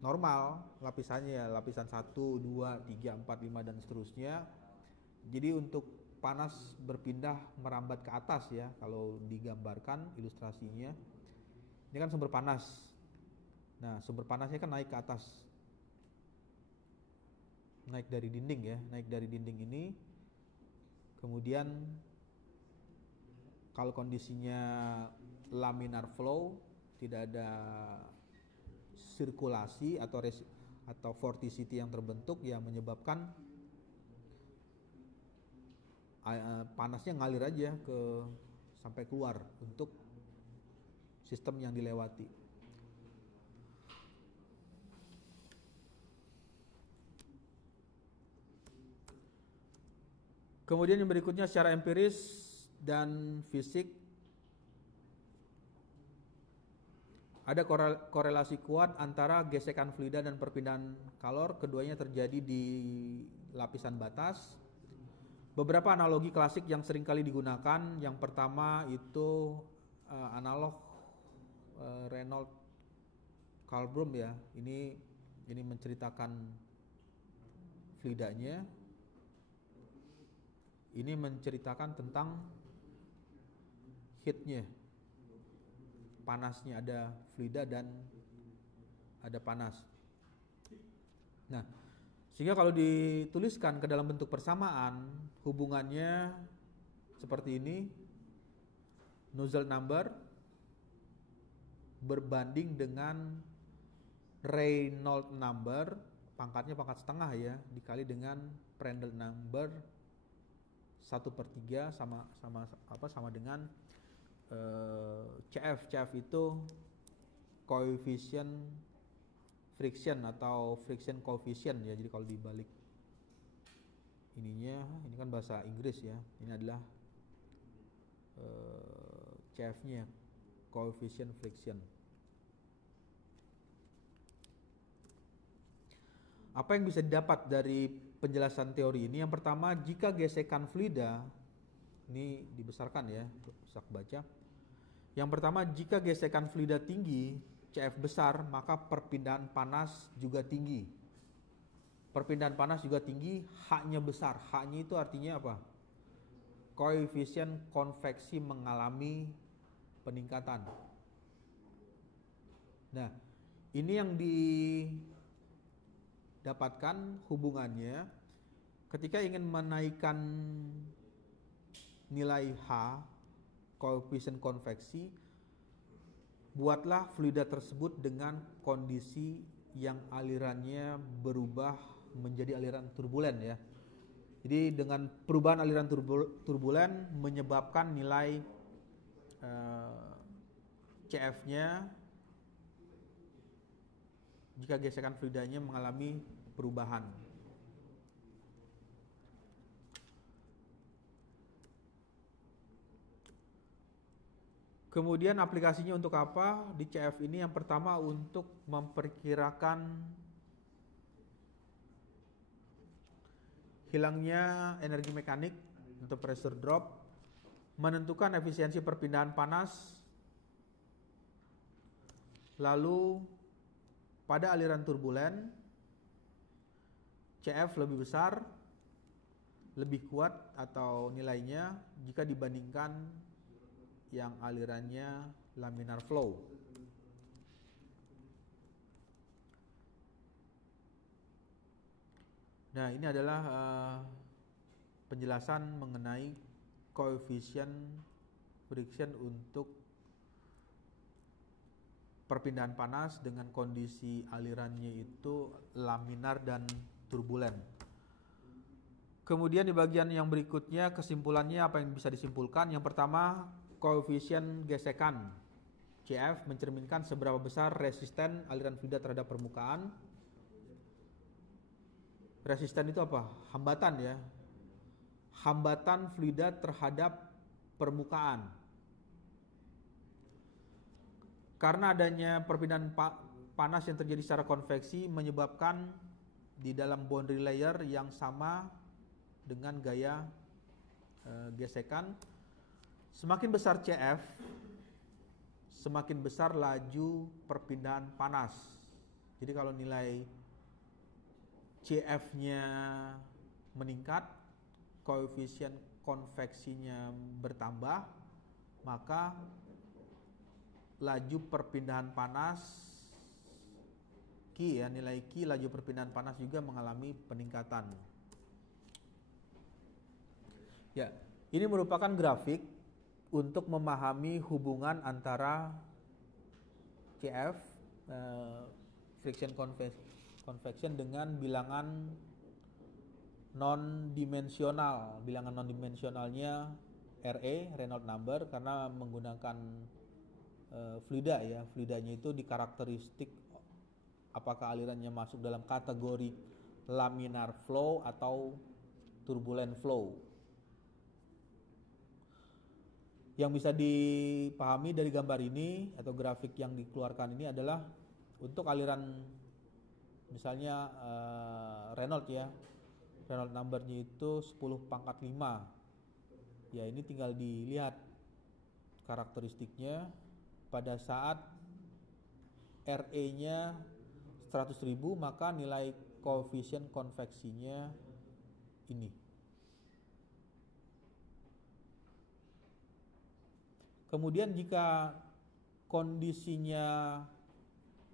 normal lapisannya ya, lapisan 1, 2, 3, 4, 5 dan seterusnya. Jadi untuk panas berpindah merambat ke atas ya, kalau digambarkan ilustrasinya. Ini kan sumber panas. Nah, sumber panasnya kan naik ke atas. Naik dari dinding ya, naik dari dinding ini. Kemudian kalau kondisinya laminar flow, tidak ada sirkulasi atau vorticity yang terbentuk yang menyebabkan panasnya ngalir aja sampai keluar untuk sistem yang dilewati. Kemudian yang berikutnya secara empiris dan fisik, ada korelasi kuat antara gesekan fluida dan perpindahan kalor. Keduanya terjadi di lapisan batas. Beberapa analogi klasik yang seringkali digunakan. Yang pertama itu analog Reynolds-Colbrump ya. Ini menceritakan fluidanya. Ini menceritakan tentang heatnya, panasnya, ada fluida dan ada panas. Nah, sehingga kalau dituliskan ke dalam bentuk persamaan, hubungannya seperti ini, nozzle number berbanding dengan Reynolds number, pangkatnya pangkat setengah ya, dikali dengan Prandtl number 1/3 sama dengan CF. CF itu coefficient friction atau friction coefficient ya. Jadi kalau dibalik ininya, ini kan bahasa Inggris ya, ini adalah CF-nya, coefficient friction. Apa yang bisa didapat dari penjelasan teori ini? Yang pertama, jika gesekan fluida, ini dibesarkan ya, bisa baca. Yang pertama, jika gesekan fluida tinggi, CF besar, maka perpindahan panas juga tinggi. Perpindahan panas juga tinggi, H-nya besar. H-nya itu artinya apa? Koefisien konveksi mengalami peningkatan. Nah, ini yang dapatkan hubungannya ketika ingin menaikkan nilai H, koefisien konveksi, buatlah fluida tersebut dengan kondisi yang alirannya berubah menjadi aliran turbulen ya. Jadi dengan perubahan aliran turbulen menyebabkan nilai CF-nya, jika gesekan fluidanya mengalami perubahan. Kemudian aplikasinya untuk apa di CF ini? Yang pertama untuk memperkirakan hilangnya energi mekanik untuk pressure drop, menentukan efisiensi perpindahan panas, lalu pada aliran turbulen CF lebih besar, lebih kuat atau nilainya jika dibandingkan yang alirannya laminar flow. Nah, ini adalah penjelasan mengenai koefisien friction untuk perpindahan panas dengan kondisi alirannya itu laminar dan turbulen. Kemudian di bagian yang berikutnya, kesimpulannya apa yang bisa disimpulkan? Yang pertama, koefisien gesekan CF mencerminkan seberapa besar resisten aliran fluida terhadap permukaan. Resisten itu apa? Hambatan ya. Hambatan fluida terhadap permukaan. Karena adanya perpindahan panas yang terjadi secara konveksi menyebabkan di dalam boundary layer yang sama dengan gaya gesekan, semakin besar CF, semakin besar laju perpindahan panas. Jadi kalau nilai CF-nya meningkat, koefisien konveksinya bertambah, maka laju perpindahan panas Q ya, nilai Q laju perpindahan panas juga mengalami peningkatan. Ya, ini merupakan grafik untuk memahami hubungan antara CF friction convection dengan bilangan non-dimensional. Bilangan non-dimensionalnya RE, Reynolds number, karena menggunakan fluida ya. Fluidanya itu dikarakteristik apakah alirannya masuk dalam kategori laminar flow atau turbulent flow. Yang bisa dipahami dari gambar ini atau grafik yang dikeluarkan ini adalah untuk aliran misalnya Reynolds ya, Reynolds numbernya itu 10⁵. Ya, ini tinggal dilihat karakteristiknya pada saat RE-nya 100.000, maka nilai koefisien konveksinya ini. Kemudian jika kondisinya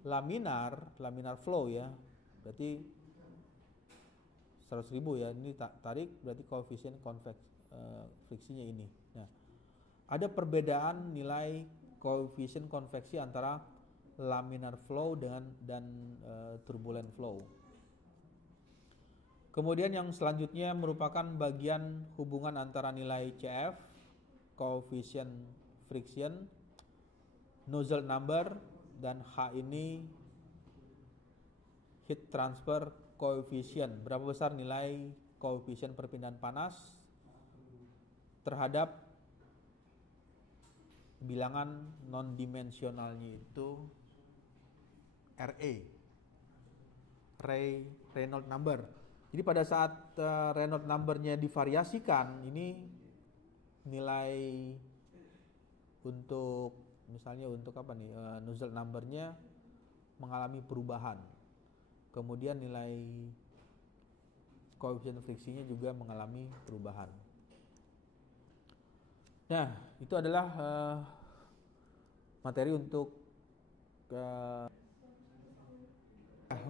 laminar flow ya, berarti 100.000 ya, ini tarik berarti koefisien friksinya ini. Nah, ada perbedaan nilai koefisien konveksi antara laminar flow dan turbulent flow. Kemudian yang selanjutnya merupakan bagian hubungan antara nilai CF, koefisien friction, nozzle number, dan H ini heat transfer coefficient. Berapa besar nilai koefisien perpindahan panas terhadap bilangan non-dimensionalnya itu Reynolds number. Jadi pada saat Reynolds number-nya divariasikan, ini nilai untuk misalnya untuk apa nih, nozzle number-nya mengalami perubahan. Kemudian nilai koefisien friksinya juga mengalami perubahan. Nah, itu adalah materi untuk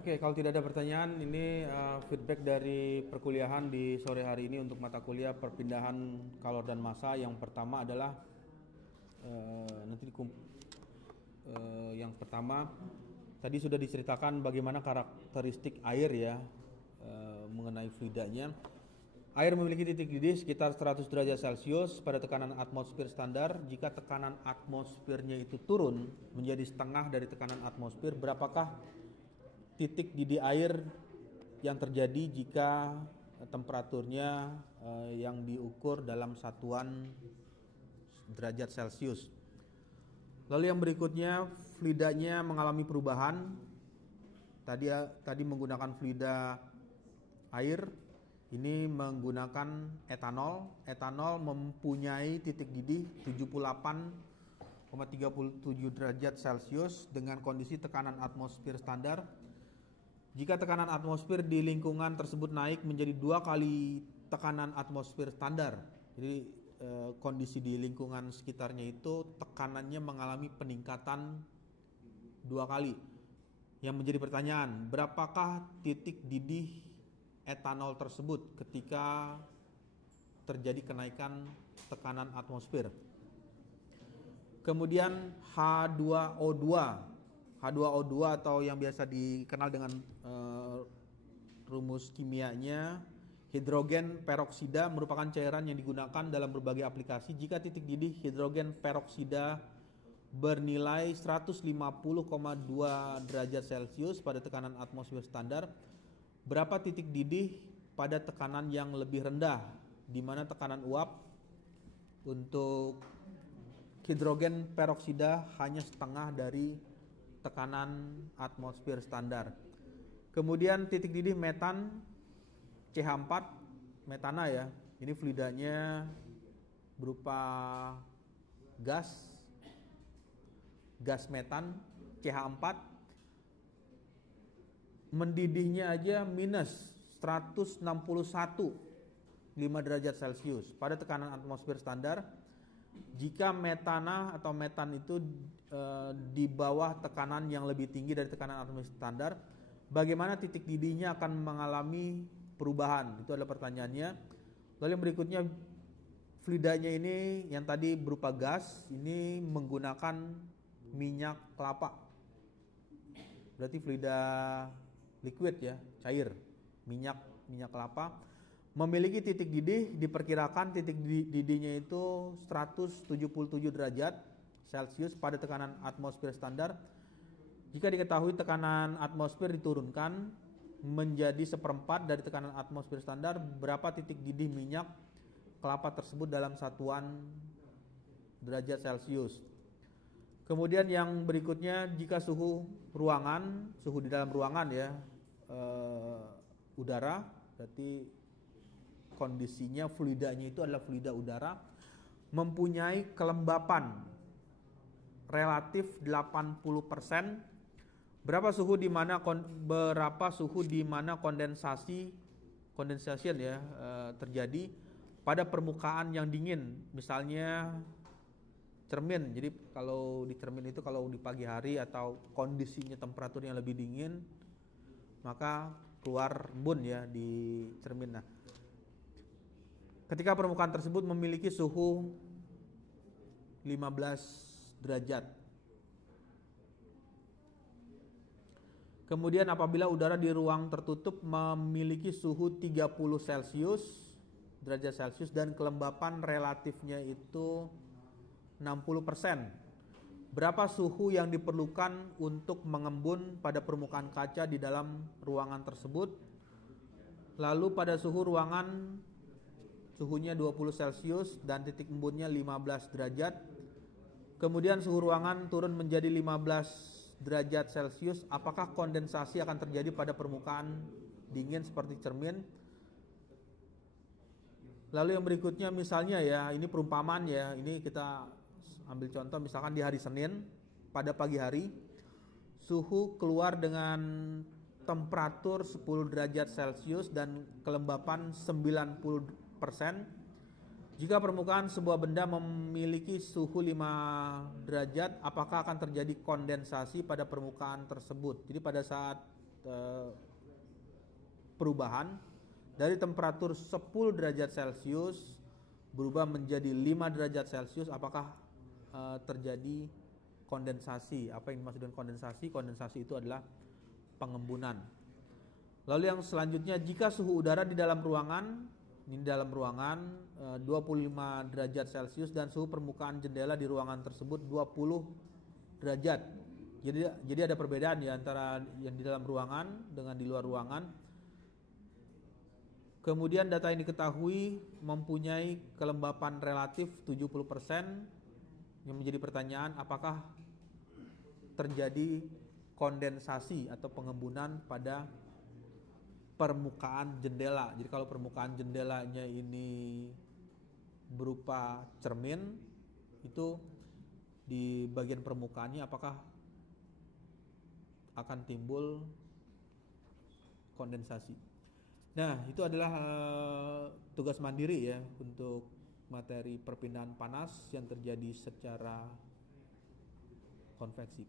Oke, kalau tidak ada pertanyaan, ini feedback dari perkuliahan di sore hari ini untuk mata kuliah perpindahan kalor dan massa. Yang pertama adalah yang pertama tadi sudah diceritakan bagaimana karakteristik air ya, mengenai fluidanya. Air memiliki titik didih sekitar 100 derajat Celcius pada tekanan atmosfer standar. Jika tekanan atmosfernya itu turun menjadi setengah dari tekanan atmosfer, berapakah titik didih air yang terjadi jika temperaturnya yang diukur dalam satuan derajat Celcius. Lalu yang berikutnya, fluidanya mengalami perubahan. Tadi menggunakan fluida air, ini menggunakan etanol. Etanol mempunyai titik didih 78,37 derajat Celcius dengan kondisi tekanan atmosfer standar. Jika tekanan atmosfer di lingkungan tersebut naik menjadi 2 kali tekanan atmosfer standar, jadi kondisi di lingkungan sekitarnya itu tekanannya mengalami peningkatan 2 kali. Yang menjadi pertanyaan, berapakah titik didih etanol tersebut ketika terjadi kenaikan tekanan atmosfer? Kemudian H2O2 atau yang biasa dikenal dengan rumus kimianya hidrogen peroksida merupakan cairan yang digunakan dalam berbagai aplikasi. Jika titik didih hidrogen peroksida bernilai 150,2 derajat Celcius pada tekanan atmosfer standar, berapa titik didih pada tekanan yang lebih rendah, di mana tekanan uap untuk hidrogen peroksida hanya setengah dari tekanan atmosfer standar. Kemudian titik didih metan CH4, metana ya, ini fluidanya berupa gas metan CH4, mendidihnya aja minus 161,5 derajat Celcius pada tekanan atmosfer standar. Jika metana atau metan itu di bawah tekanan yang lebih tinggi dari tekanan atmosfer standar, bagaimana titik didihnya akan mengalami perubahan? Itu adalah pertanyaannya. Lalu yang berikutnya, fluidanya ini yang tadi berupa gas, ini menggunakan minyak kelapa. Berarti fluida liquid ya, cair, minyak kelapa. Memiliki titik didih, diperkirakan titik didihnya itu 177 derajat Celcius pada tekanan atmosfer standar. Jika diketahui tekanan atmosfer diturunkan menjadi 1/4 dari tekanan atmosfer standar, berapa titik didih minyak kelapa tersebut dalam satuan derajat Celcius. Kemudian yang berikutnya, jika suhu di dalam ruangan ya, udara, berarti kondisinya fluidanya itu adalah fluida udara, mempunyai kelembapan relatif 80%. Berapa suhu di mana condensation terjadi pada permukaan yang dingin, misalnya cermin. Jadi kalau di cermin itu kalau di pagi hari atau kondisinya temperaturnya lebih dingin, maka keluar embun ya di cermin. Nah, ketika permukaan tersebut memiliki suhu 15 derajat. Kemudian apabila udara di ruang tertutup memiliki suhu 30 derajat Celcius dan kelembapan relatifnya itu 60%. Berapa suhu yang diperlukan untuk mengembun pada permukaan kaca di dalam ruangan tersebut? Lalu pada suhu ruangan suhunya 20 Celcius dan titik embunnya 15 derajat. Kemudian suhu ruangan turun menjadi 15 derajat Celcius. Apakah kondensasi akan terjadi pada permukaan dingin seperti cermin? Lalu yang berikutnya misalnya ya, ini perumpamaan ya, ini kita ambil contoh misalkan di hari Senin pada pagi hari suhu keluar dengan temperatur 10 derajat Celcius dan kelembapan 90%. Jika permukaan sebuah benda memiliki suhu 5 derajat, apakah akan terjadi kondensasi pada permukaan tersebut? Jadi pada saat perubahan dari temperatur 10 derajat Celcius berubah menjadi 5 derajat Celcius, apakah terjadi kondensasi? Apa yang dimaksud dengan kondensasi? Kondensasi itu adalah pengembunan. Lalu yang selanjutnya, jika suhu udara di dalam ruangan, ini dalam ruangan 25 derajat Celcius dan suhu permukaan jendela di ruangan tersebut 20 derajat. Jadi ada perbedaan ya antara yang di dalam ruangan dengan di luar ruangan. Kemudian data ini diketahui mempunyai kelembapan relatif 70%. Yang menjadi pertanyaan, apakah terjadi kondensasi atau pengembunan pada permukaan jendela? Jadi kalau permukaan jendelanya ini berupa cermin, itu di bagian permukaannya apakah akan timbul kondensasi? Nah, itu adalah tugas mandiri ya untuk materi perpindahan panas yang terjadi secara konveksi.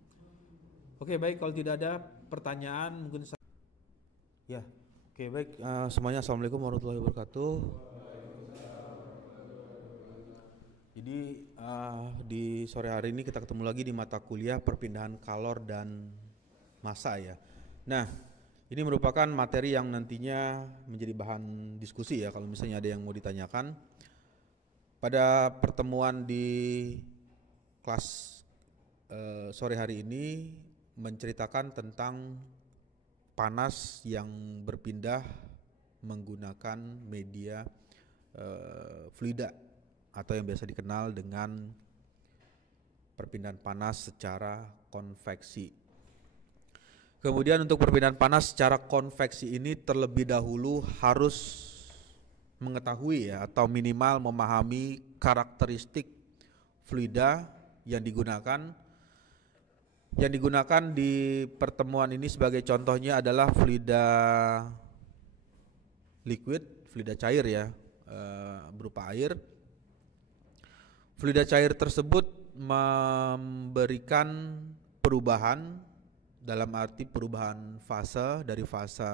Oke, baik, kalau tidak ada pertanyaan mungkin ya. Oke, baik, semuanya assalamualaikum warahmatullahi wabarakatuh. Jadi di sore hari ini kita ketemu lagi di mata kuliah perpindahan kalor dan massa ya. Nah, ini merupakan materi yang nantinya menjadi bahan diskusi ya kalau misalnya ada yang mau ditanyakan. Pada pertemuan di kelas sore hari ini menceritakan tentang panas yang berpindah menggunakan media fluida atau yang biasa dikenal dengan perpindahan panas secara konveksi. Kemudian untuk perpindahan panas secara konveksi ini terlebih dahulu harus mengetahui ya atau minimal memahami karakteristik fluida yang digunakan. Yang digunakan di pertemuan ini sebagai contohnya adalah fluida liquid, fluida cair ya, berupa air. Fluida cair tersebut memberikan perubahan dalam arti perubahan fase dari fase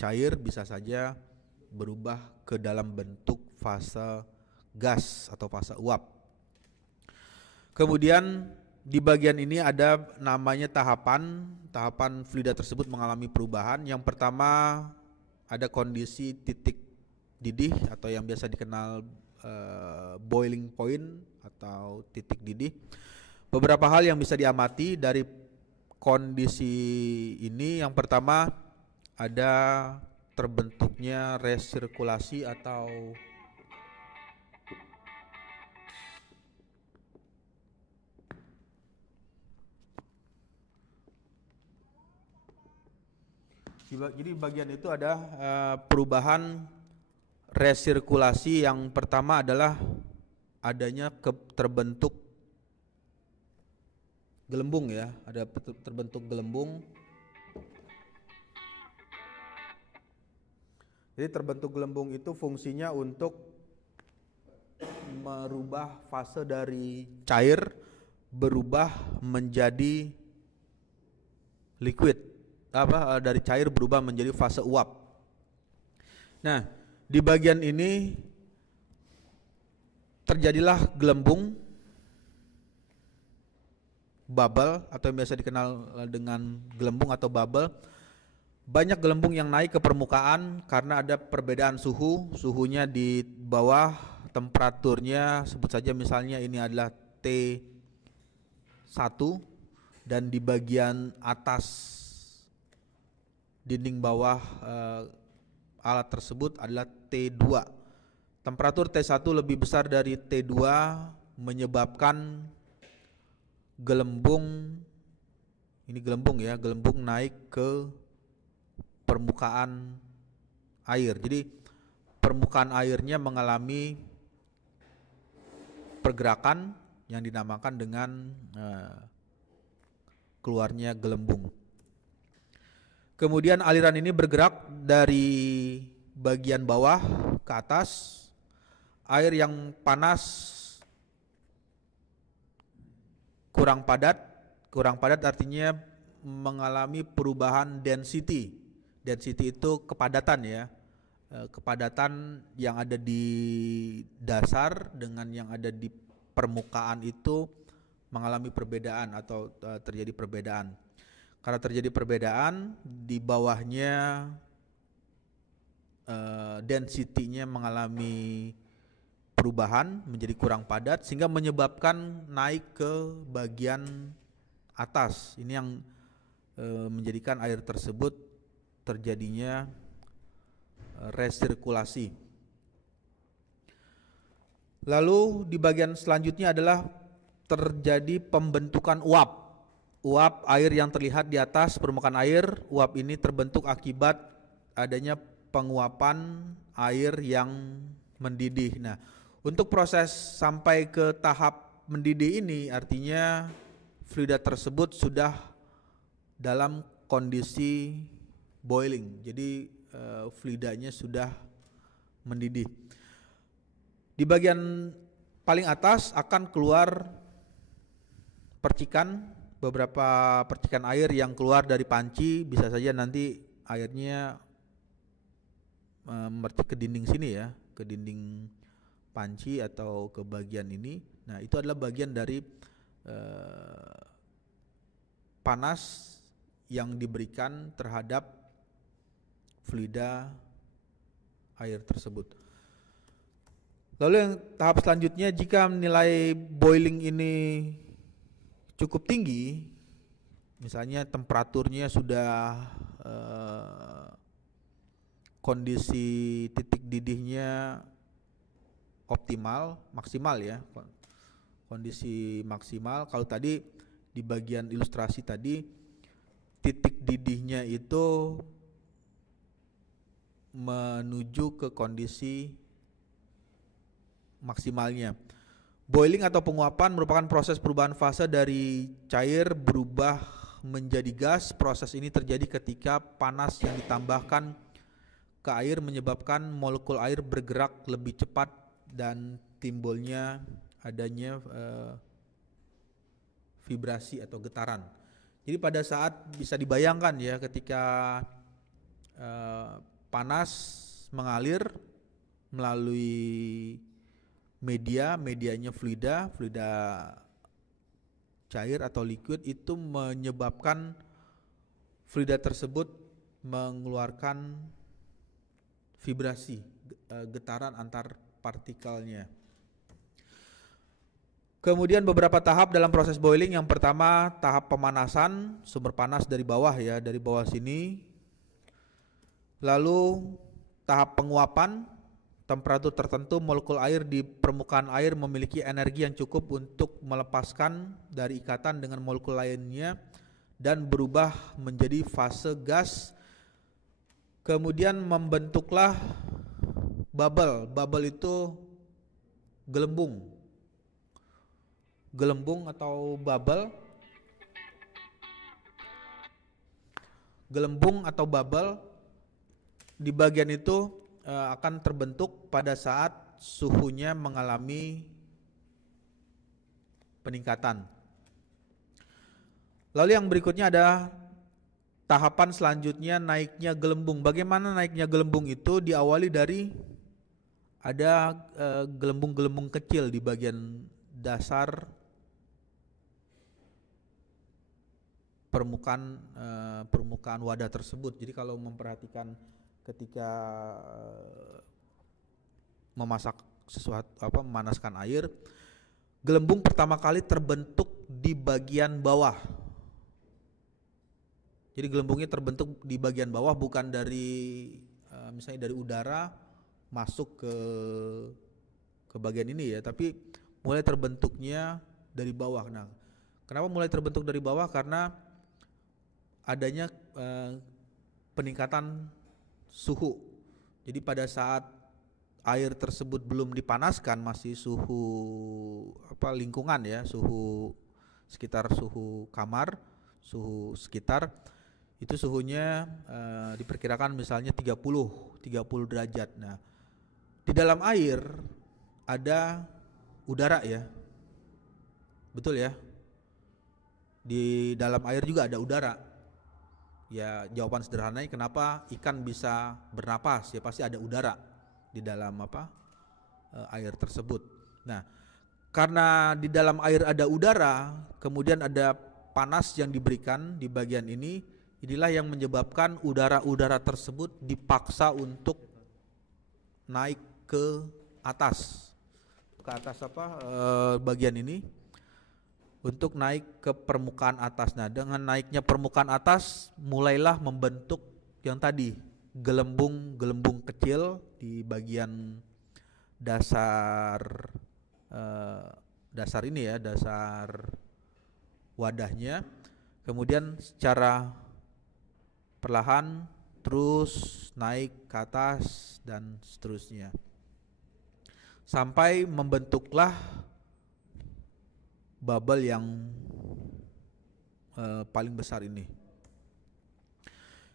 cair bisa saja berubah ke dalam bentuk fase gas atau fase uap. Kemudian di bagian ini ada namanya tahapan fluida tersebut mengalami perubahan. Yang pertama ada kondisi titik didih atau yang biasa dikenal boiling point atau titik didih. Beberapa hal yang bisa diamati dari kondisi ini, yang pertama ada terbentuknya resirkulasi atau jadi bagian itu ada perubahan resirkulasi. Yang pertama adalah adanya terbentuk gelembung ya, ada terbentuk gelembung. Jadi terbentuk gelembung itu fungsinya untuk merubah fase dari cair berubah menjadi liquid, dari cair berubah menjadi fase uap. Nah, di bagian ini terjadilah gelembung, bubble, atau yang biasa dikenal dengan gelembung atau bubble. Banyak gelembung yang naik ke permukaan karena ada perbedaan suhunya di bawah, temperaturnya sebut saja misalnya ini adalah T1, dan di bagian atas dinding bawah alat tersebut adalah T2. Temperatur T1 lebih besar dari T2 menyebabkan gelembung, ini gelembung ya, gelembung naik ke permukaan air. Jadi permukaan airnya mengalami pergerakan yang dinamakan dengan keluarnya gelembung. Kemudian aliran ini bergerak dari bagian bawah ke atas. Air yang panas kurang padat artinya mengalami perubahan density. Density itu kepadatan ya, kepadatan yang ada di dasar dengan yang ada di permukaan itu mengalami perbedaan atau terjadi perbedaan. Karena terjadi perbedaan, di bawahnya density-nya mengalami perubahan menjadi kurang padat sehingga menyebabkan naik ke bagian atas. Ini yang menjadikan air tersebut terjadinya resirkulasi. Lalu di bagian selanjutnya adalah terjadi pembentukan uap. Uap air yang terlihat di atas permukaan air, uap ini terbentuk akibat adanya penguapan air yang mendidih. Nah, untuk proses sampai ke tahap mendidih ini artinya fluida tersebut sudah dalam kondisi boiling. Jadi fluidanya sudah mendidih. Di bagian paling atas akan keluar percikan, beberapa percikan air yang keluar dari panci. Bisa saja nanti airnya mercik ke dinding sini ya, ke dinding panci atau ke bagian ini. Nah, itu adalah bagian dari panas yang diberikan terhadap fluida air tersebut. Lalu yang tahap selanjutnya, jika nilai boiling ini cukup tinggi, misalnya temperaturnya sudah kondisi titik didihnya optimal, maksimal ya, kondisi maksimal. Kalau tadi di bagian ilustrasi tadi titik didihnya itu menuju ke kondisi maksimalnya. Boiling atau penguapan merupakan proses perubahan fase dari cair berubah menjadi gas. Proses ini terjadi ketika panas yang ditambahkan ke air menyebabkan molekul air bergerak lebih cepat dan timbulnya adanya vibrasi atau getaran. Jadi pada saat bisa dibayangkan ya, ketika panas mengalir melalui medianya fluida cair atau liquid, itu menyebabkan fluida tersebut mengeluarkan vibrasi, getaran antar partikelnya. Kemudian beberapa tahap dalam proses boiling. Yang pertama tahap pemanasan, sumber panas dari bawah ya, dari bawah sini. Lalu tahap penguapan, temperatur tertentu molekul air di permukaan air memiliki energi yang cukup untuk melepaskan dari ikatan dengan molekul lainnya dan berubah menjadi fase gas. Kemudian membentuklah bubble. Bubble itu gelembung atau bubble. Gelembung atau bubble di bagian itu akan terbentuk pada saat suhunya mengalami peningkatan. Lalu yang berikutnya ada tahapan selanjutnya, naiknya gelembung. Bagaimana naiknya gelembung itu? Diawali dari ada gelembung-gelembung kecil di bagian dasar permukaan wadah tersebut. Jadi kalau memperhatikan ketika memasak sesuatu, memanaskan air, gelembung pertama kali terbentuk di bagian bawah. Jadi gelembungnya terbentuk di bagian bawah, bukan dari misalnya dari udara masuk ke bagian ini ya, tapi mulai terbentuknya dari bawah. Nah, kenapa mulai terbentuk dari bawah? Karena adanya peningkatan suhu. Jadi pada saat air tersebut belum dipanaskan, masih suhu lingkungan ya, suhu sekitar suhu kamar, suhu sekitar, itu suhunya diperkirakan misalnya 30 derajat. Nah, di dalam air ada udara ya, betul ya, di dalam air juga ada udara. Ya, jawaban sederhananya kenapa ikan bisa bernapas, ya pasti ada udara di dalam air tersebut. Nah, karena di dalam air ada udara, kemudian ada panas yang diberikan di bagian ini, inilah yang menyebabkan udara-udara tersebut dipaksa untuk naik ke atas bagian ini, untuk naik ke permukaan atas. Nah, dengan naiknya permukaan atas mulailah membentuk yang tadi gelembung-gelembung kecil di bagian dasar ini ya, dasar wadahnya. Kemudian secara perlahan terus naik ke atas dan seterusnya, sampai membentuklah bubble yang paling besar ini.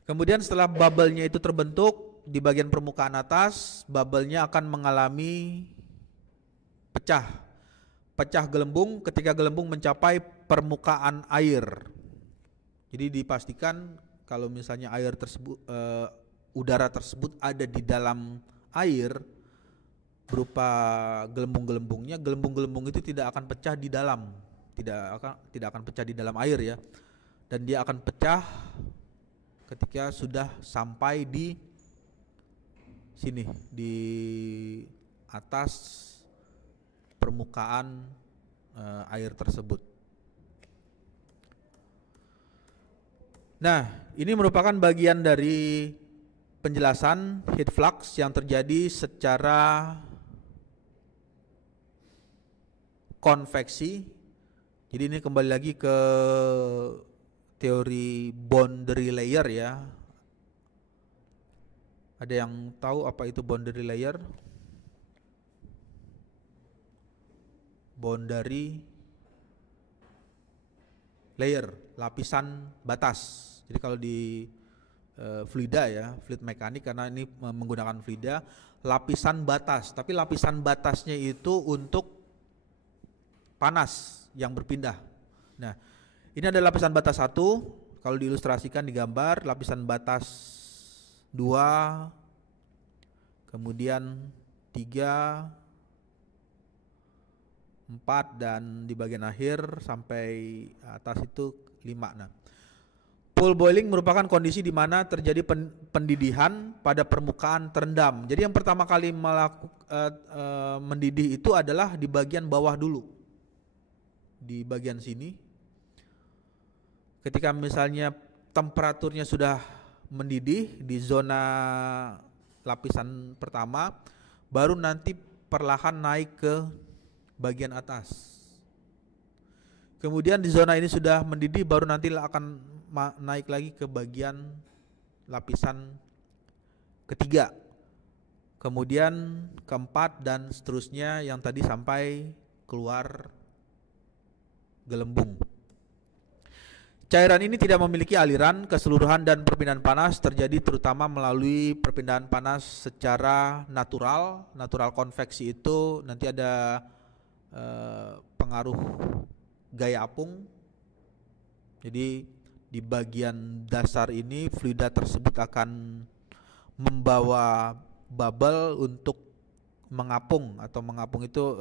Kemudian setelah bubble-nya itu terbentuk di bagian permukaan atas, bubble-nya akan mengalami pecah gelembung ketika gelembung mencapai permukaan air. Jadi dipastikan kalau misalnya air tersebut, udara tersebut ada di dalam air berupa gelembung-gelembungnya, gelembung-gelembung itu tidak akan pecah di dalam, tidak akan pecah di dalam air ya, dan dia akan pecah ketika sudah sampai di sini, di atas permukaan air tersebut. Nah, ini merupakan bagian dari penjelasan heat flux yang terjadi secara konveksi. Jadi ini kembali lagi ke teori boundary layer ya. Ada yang tahu apa itu boundary layer? Boundary layer, lapisan batas. Jadi kalau di fluida ya, fluid mekanik, karena ini menggunakan fluida, lapisan batas. Tapi lapisan batasnya itu untuk panas yang berpindah. Nah, ini ada lapisan batas 1, kalau diilustrasikan di gambar, lapisan batas 2, kemudian 3, 4, dan di bagian akhir sampai atas itu 5. Nah, pool boiling merupakan kondisi di mana terjadi pendidihan pada permukaan terendam. Jadi yang pertama kali mendidih itu adalah di bagian bawah dulu, di bagian sini. Ketika misalnya temperaturnya sudah mendidih di zona lapisan pertama, baru nanti perlahan naik ke bagian atas. Kemudian di zona ini sudah mendidih, baru nanti akan naik lagi ke bagian lapisan ketiga, kemudian keempat, dan seterusnya yang tadi sampai keluar gelembung. Cairan ini tidak memiliki aliran, keseluruhan dan perpindahan panas terjadi terutama melalui perpindahan panas secara natural. Natural konveksi itu nanti ada pengaruh gaya apung Jadi di bagian dasar ini fluida tersebut akan membawa bubble untuk mengapung, atau mengapung itu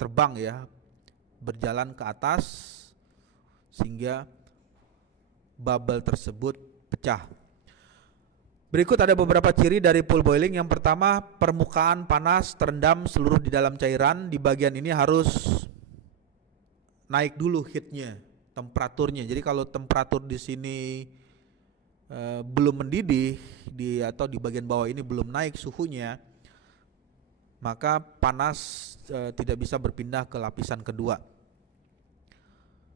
terbang ya, berjalan ke atas sehingga bubble tersebut pecah. Berikut ada beberapa ciri dari pool boiling. Yang pertama, permukaan panas terendam seluruh di dalam cairan. Di bagian ini harus naik dulu heatnya, temperaturnya. Jadi kalau temperatur di sini belum mendidih atau di bagian bawah ini belum naik suhunya, maka panas tidak bisa berpindah ke lapisan kedua.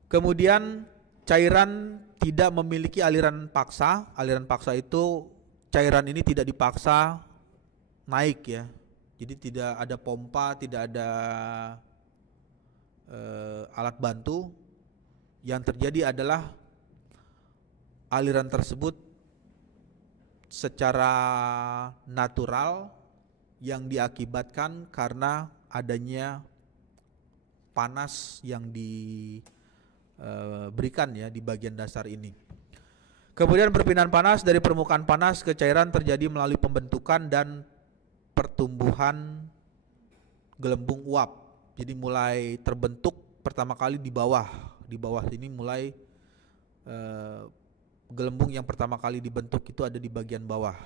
Kemudian cairan tidak memiliki aliran paksa. Aliran paksa itu cairan ini tidak dipaksa naik ya. Jadi tidak ada pompa, tidak ada alat bantu. Yang terjadi adalah aliran tersebut secara natural yang diakibatkan karena adanya panas yang diberikan ya di bagian dasar ini. Kemudian perpindahan panas dari permukaan panas ke cairan terjadi melalui pembentukan dan pertumbuhan gelembung uap. Jadi mulai terbentuk pertama kali di bawah sini mulai gelembung yang pertama kali dibentuk itu ada di bagian bawah.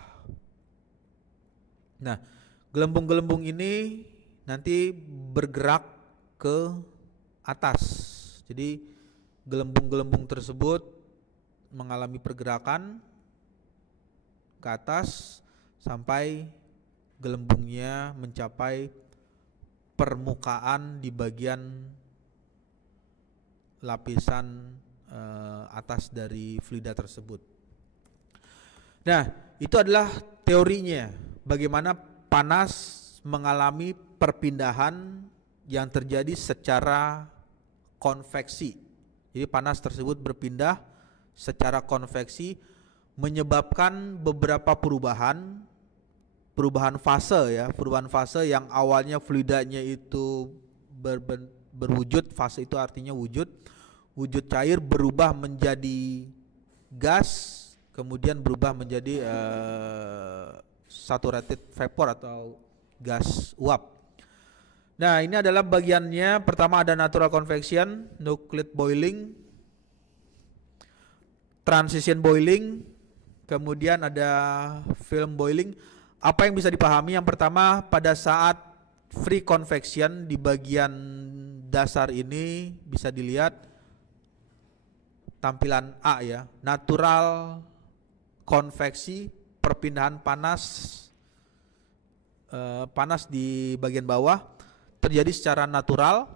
Nah, gelembung-gelembung ini nanti bergerak ke atas. Jadi gelembung-gelembung tersebut mengalami pergerakan ke atas sampai gelembungnya mencapai permukaan di bagian lapisan atas dari fluida tersebut. Nah, itu adalah teorinya bagaimana panas mengalami perpindahan yang terjadi secara konveksi. Jadi panas tersebut berpindah secara konveksi menyebabkan beberapa perubahan fase ya, perubahan fase yang awalnya fluidanya itu berwujud, fase itu artinya wujud cair berubah menjadi gas, kemudian berubah menjadi saturated vapor atau gas uap. Nah, ini adalah bagiannya. Pertama ada natural convection, nucleate boiling, transition boiling, kemudian ada film boiling. Apa yang bisa dipahami? Yang pertama, pada saat free convection di bagian dasar ini bisa dilihat tampilan A ya, natural konveksi, perpindahan panas di bagian bawah terjadi secara natural.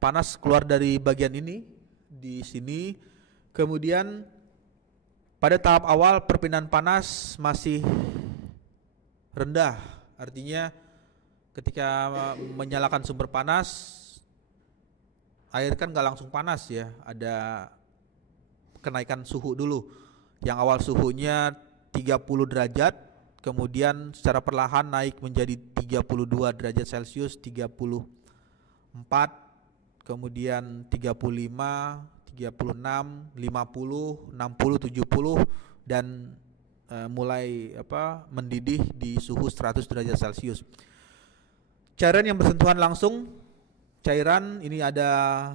Panas keluar dari bagian ini di sini. Kemudian pada tahap awal perpindahan panas masih rendah. Artinya ketika menyalakan sumber panas, air kan gak langsung panas ya, ada kenaikan suhu dulu. Yang awal suhunya 30 derajat, kemudian secara perlahan naik menjadi 32 derajat Celcius, 34, kemudian 35, 36, 50, 60, 70 dan mulai mendidih di suhu 100 derajat Celcius. Cairan yang bersentuhan langsung, cairan ini ada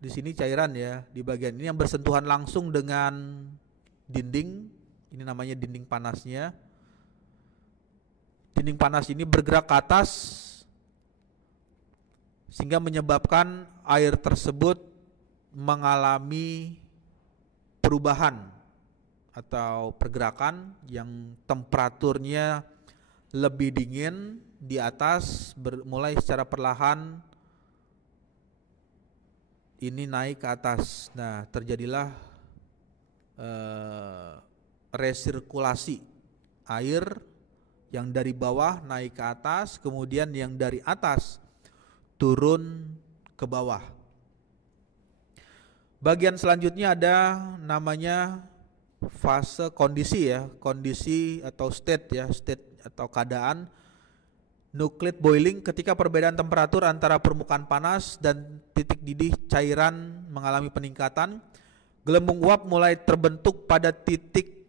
di sini cairan ya, di bagian ini yang bersentuhan langsung dengan dinding, ini namanya dinding panasnya. Dinding panas ini bergerak ke atas sehingga menyebabkan air tersebut mengalami perubahan atau pergerakan yang temperaturnya lebih dingin di atas, mulai secara perlahan ini naik ke atas. Nah, terjadilah resirkulasi air yang dari bawah naik ke atas, kemudian yang dari atas turun ke bawah. Bagian selanjutnya ada namanya fase kondisi ya, kondisi atau state ya, state atau keadaan. nucleate boiling ketika perbedaan temperatur antara permukaan panas dan titik didih cairan mengalami peningkatan. Gelembung uap mulai terbentuk pada titik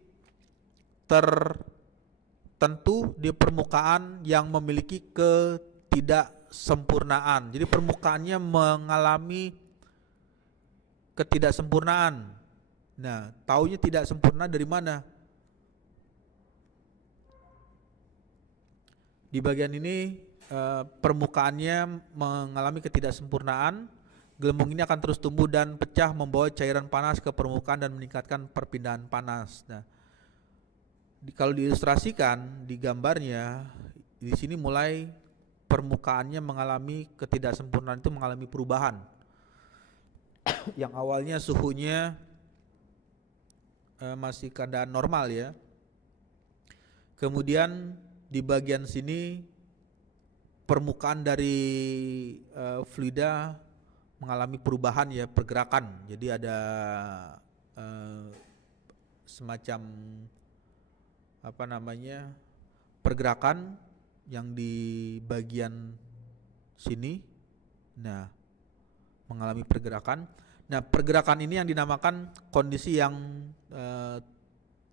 tertentu di permukaan yang memiliki ketidaksempurnaan. Jadi permukaannya mengalami ketidaksempurnaan. Nah, taunya tidak sempurna dari mana? Di bagian ini permukaannya mengalami ketidaksempurnaan. Gelembung ini akan terus tumbuh dan pecah membawa cairan panas ke permukaan dan meningkatkan perpindahan panas. Nah, kalau diilustrasikan di gambarnya, di sini mulai permukaannya mengalami ketidaksempurnaan, itu mengalami perubahan. Yang awalnya suhunya masih keadaan normal ya. Kemudian di bagian sini permukaan dari fluida mengalami perubahan ya, pergerakan. Jadi ada semacam pergerakan yang di bagian sini. Nah, mengalami pergerakan. Nah, pergerakan ini yang dinamakan kondisi yang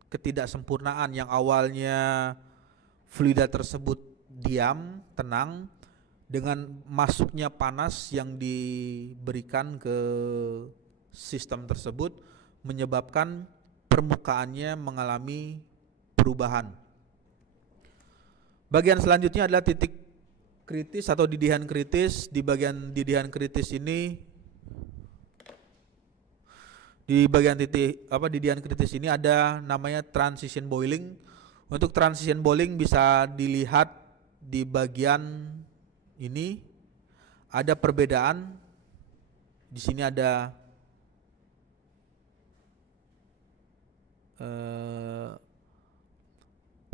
ketidaksempurnaan, yang awalnya fluida tersebut diam, tenang, dengan masuknya panas yang diberikan ke sistem tersebut menyebabkan permukaannya mengalami perubahan. Bagian selanjutnya adalah titik kritis atau didihan kritis. Di bagian didihan kritis ini, di bagian didihan kritis ini ada namanya transition boiling. Untuk transition boiling bisa dilihat di bagian ini ada perbedaan. Di sini ada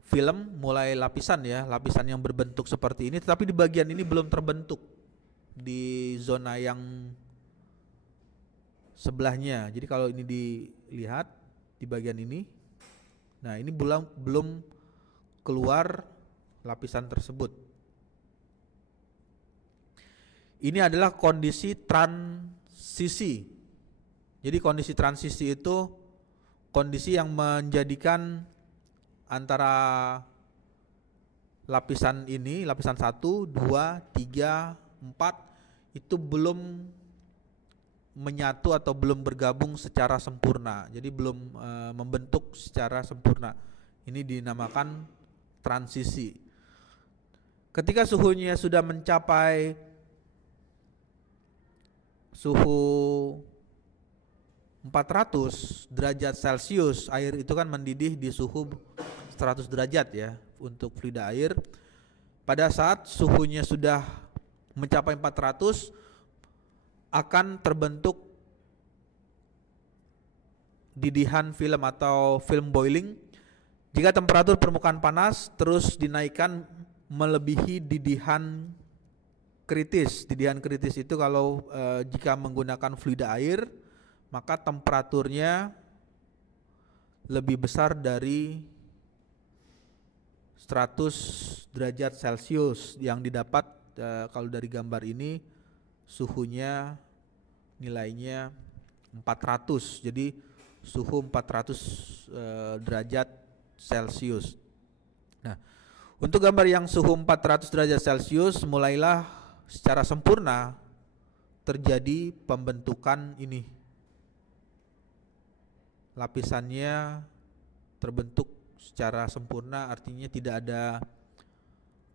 film mulai lapisan ya, lapisan yang berbentuk seperti ini, tetapi di bagian ini belum terbentuk di zona yang sebelahnya. Jadi kalau ini dilihat di bagian ini, nah ini belum keluar lapisan tersebut. Ini adalah kondisi transisi. Jadi kondisi transisi itu kondisi yang menjadikan antara lapisan ini, lapisan 1, 2, 3, 4 itu belum menyatu atau belum bergabung secara sempurna. Jadi belum membentuk secara sempurna. Ini dinamakan transisi. Ketika suhunya sudah mencapai suhu 400 derajat Celcius, air itu kan mendidih di suhu 100 derajat ya untuk fluida air. Pada saat suhunya sudah mencapai 400 akan terbentuk didihan film atau film boiling. Jika temperatur permukaan panas terus dinaikkan melebihi didihan kritis. Didihan kritis itu kalau jika menggunakan fluida air, maka temperaturnya lebih besar dari 100 derajat Celcius yang didapat kalau dari gambar ini suhunya nilainya 400. Jadi suhu 400 derajat Celcius. Nah, untuk gambar yang suhu 400 derajat Celcius mulailah secara sempurna terjadi pembentukan ini. Lapisannya terbentuk secara sempurna, artinya tidak ada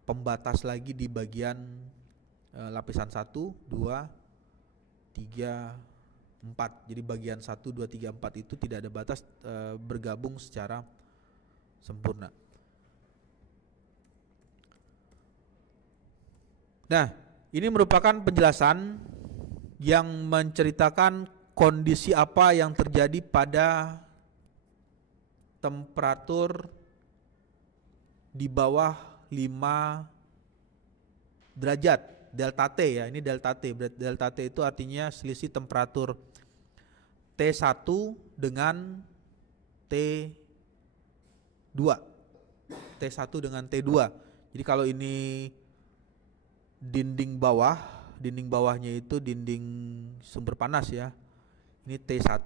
pembatas lagi di bagian lapisan 1, 2, 3, 4. Jadi bagian 1, 2, 3, 4 itu tidak ada batas, bergabung secara sempurna. Nah, ini merupakan penjelasan yang menceritakan kondisi apa yang terjadi pada temperatur di bawah 5 derajat delta T ya. Ini delta T. Delta T itu artinya selisih temperatur T1 dengan T2. T1 dengan T2. Jadi kalau ini dinding bawahnya itu dinding sumber panas ya. Ini T1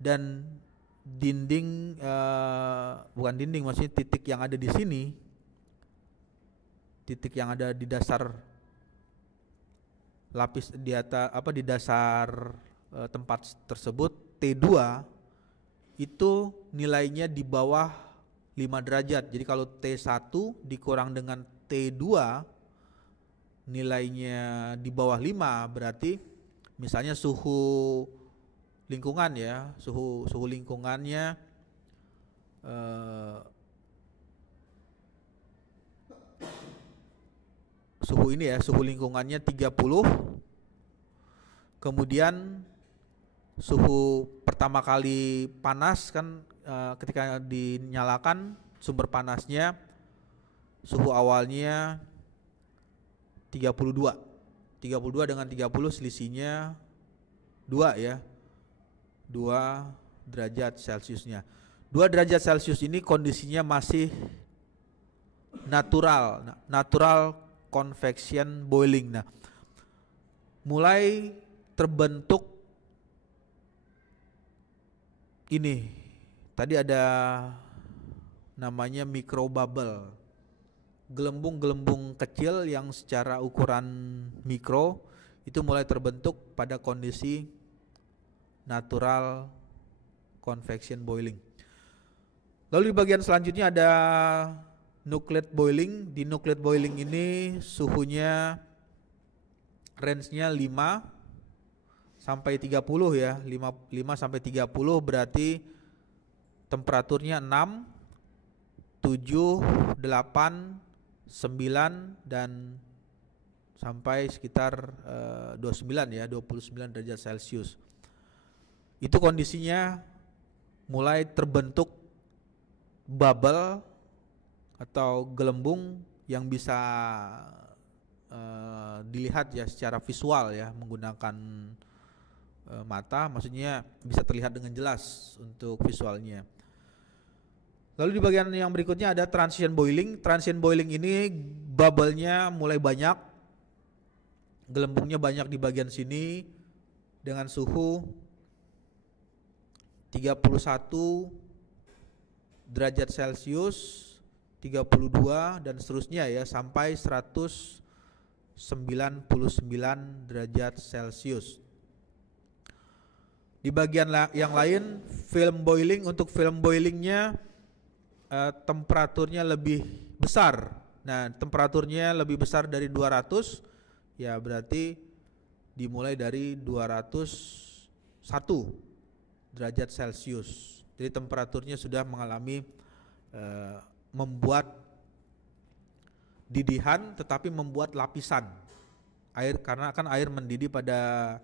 dan dinding bukan dinding, maksudnya titik yang ada di sini, titik yang ada di dasar lapis di atas di dasar tempat tersebut T2 itu nilainya di bawah 5 derajat. Jadi kalau T1 dikurang dengan T2 nilainya di bawah 5, berarti misalnya suhu lingkungan ya, suhu lingkungannya suhu lingkungannya 30, kemudian suhu pertama kali panas kan ketika dinyalakan sumber panasnya, suhu awalnya 32 dengan 30 selisihnya 2 ya, 2 derajat Celciusnya. 2 derajat Celcius ini kondisinya masih natural convection boiling. Nah, mulai terbentuk ini, tadi ada namanya microbubble, gelembung-gelembung kecil yang secara ukuran mikro itu mulai terbentuk pada kondisi natural convection boiling. Lalu di bagian selanjutnya ada nucleate boiling. Di nucleate boiling ini suhunya range-nya 5 sampai 30 ya, 5 sampai 30 berarti temperaturnya 6, 7, 8, 9 dan sampai sekitar 29 ya, 29 derajat Celcius. Itu kondisinya mulai terbentuk bubble atau gelembung yang bisa dilihat ya secara visual ya, menggunakan mata, maksudnya bisa terlihat dengan jelas untuk visualnya. Lalu di bagian yang berikutnya ada transient boiling. Transient boiling ini bubble-nya mulai banyak, gelembungnya banyak di bagian sini dengan suhu 31 derajat Celcius, 32 dan seterusnya ya, sampai 199 derajat Celcius. Di bagian yang lain film boiling, untuk film boilingnya temperaturnya lebih besar. Nah, temperaturnya lebih besar dari 200 ya, berarti dimulai dari 201 derajat Celcius. Jadi temperaturnya sudah mengalami membuat didihan, tetapi membuat lapisan air, karena kan air mendidih pada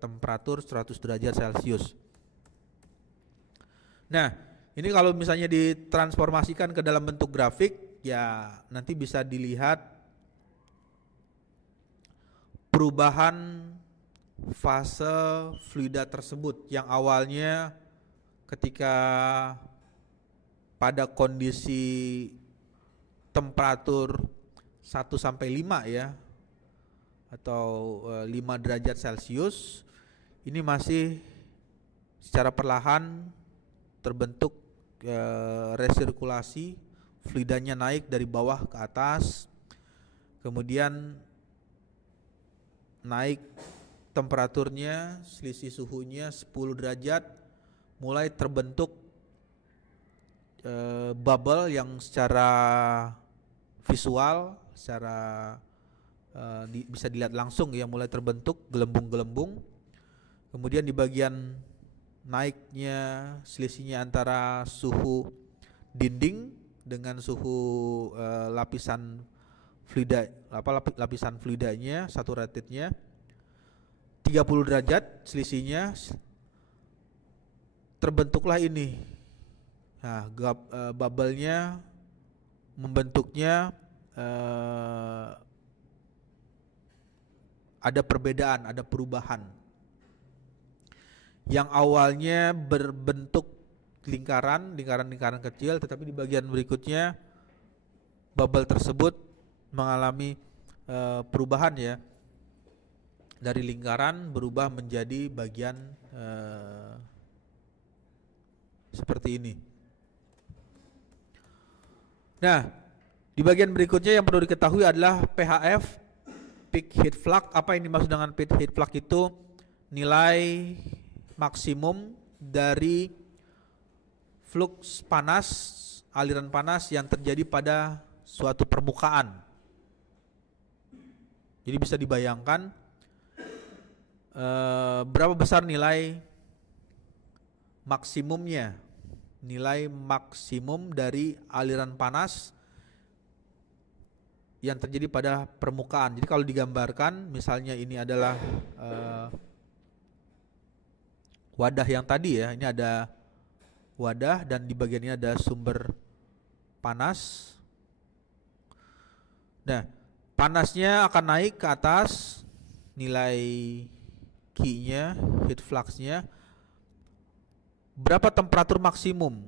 temperatur 100 derajat Celcius. Nah, ini kalau misalnya ditransformasikan ke dalam bentuk grafik ya, nanti bisa dilihat perubahan fase fluida tersebut yang awalnya ketika pada kondisi temperatur 1 sampai 5 ya, atau 5 derajat Celcius, ini masih secara perlahan terbentuk resirkulasi, fluidanya naik dari bawah ke atas, kemudian naik temperaturnya, selisih suhunya 10 derajat, mulai terbentuk bubble yang secara visual, secara bisa dilihat langsung ya, mulai terbentuk gelembung-gelembung. Kemudian di bagian naiknya selisihnya antara suhu dinding dengan suhu lapisan fluida, lapisan fluidanya, saturatednya 30 derajat selisihnya, terbentuklah ini. Nah, bubble-nya membentuknya ada perbedaan, ada perubahan. Yang awalnya berbentuk lingkaran kecil, tetapi di bagian berikutnya bubble tersebut mengalami perubahan ya, dari lingkaran berubah menjadi bagian seperti ini. Nah, di bagian berikutnya yang perlu diketahui adalah PHF, peak heat flux. Apa yang dimaksud dengan peak heat flux itu? Nilai maksimum dari flux panas, aliran panas yang terjadi pada suatu permukaan. Jadi bisa dibayangkan berapa besar nilai maksimumnya, nilai maksimum dari aliran panas yang terjadi pada permukaan. Jadi kalau digambarkan, misalnya ini adalah wadah yang tadi ya, ini ada wadah dan di bagian ini ada sumber panas. Nah, panasnya akan naik ke atas, nilai Q-nya, heat flux-nya. Berapa temperatur maksimum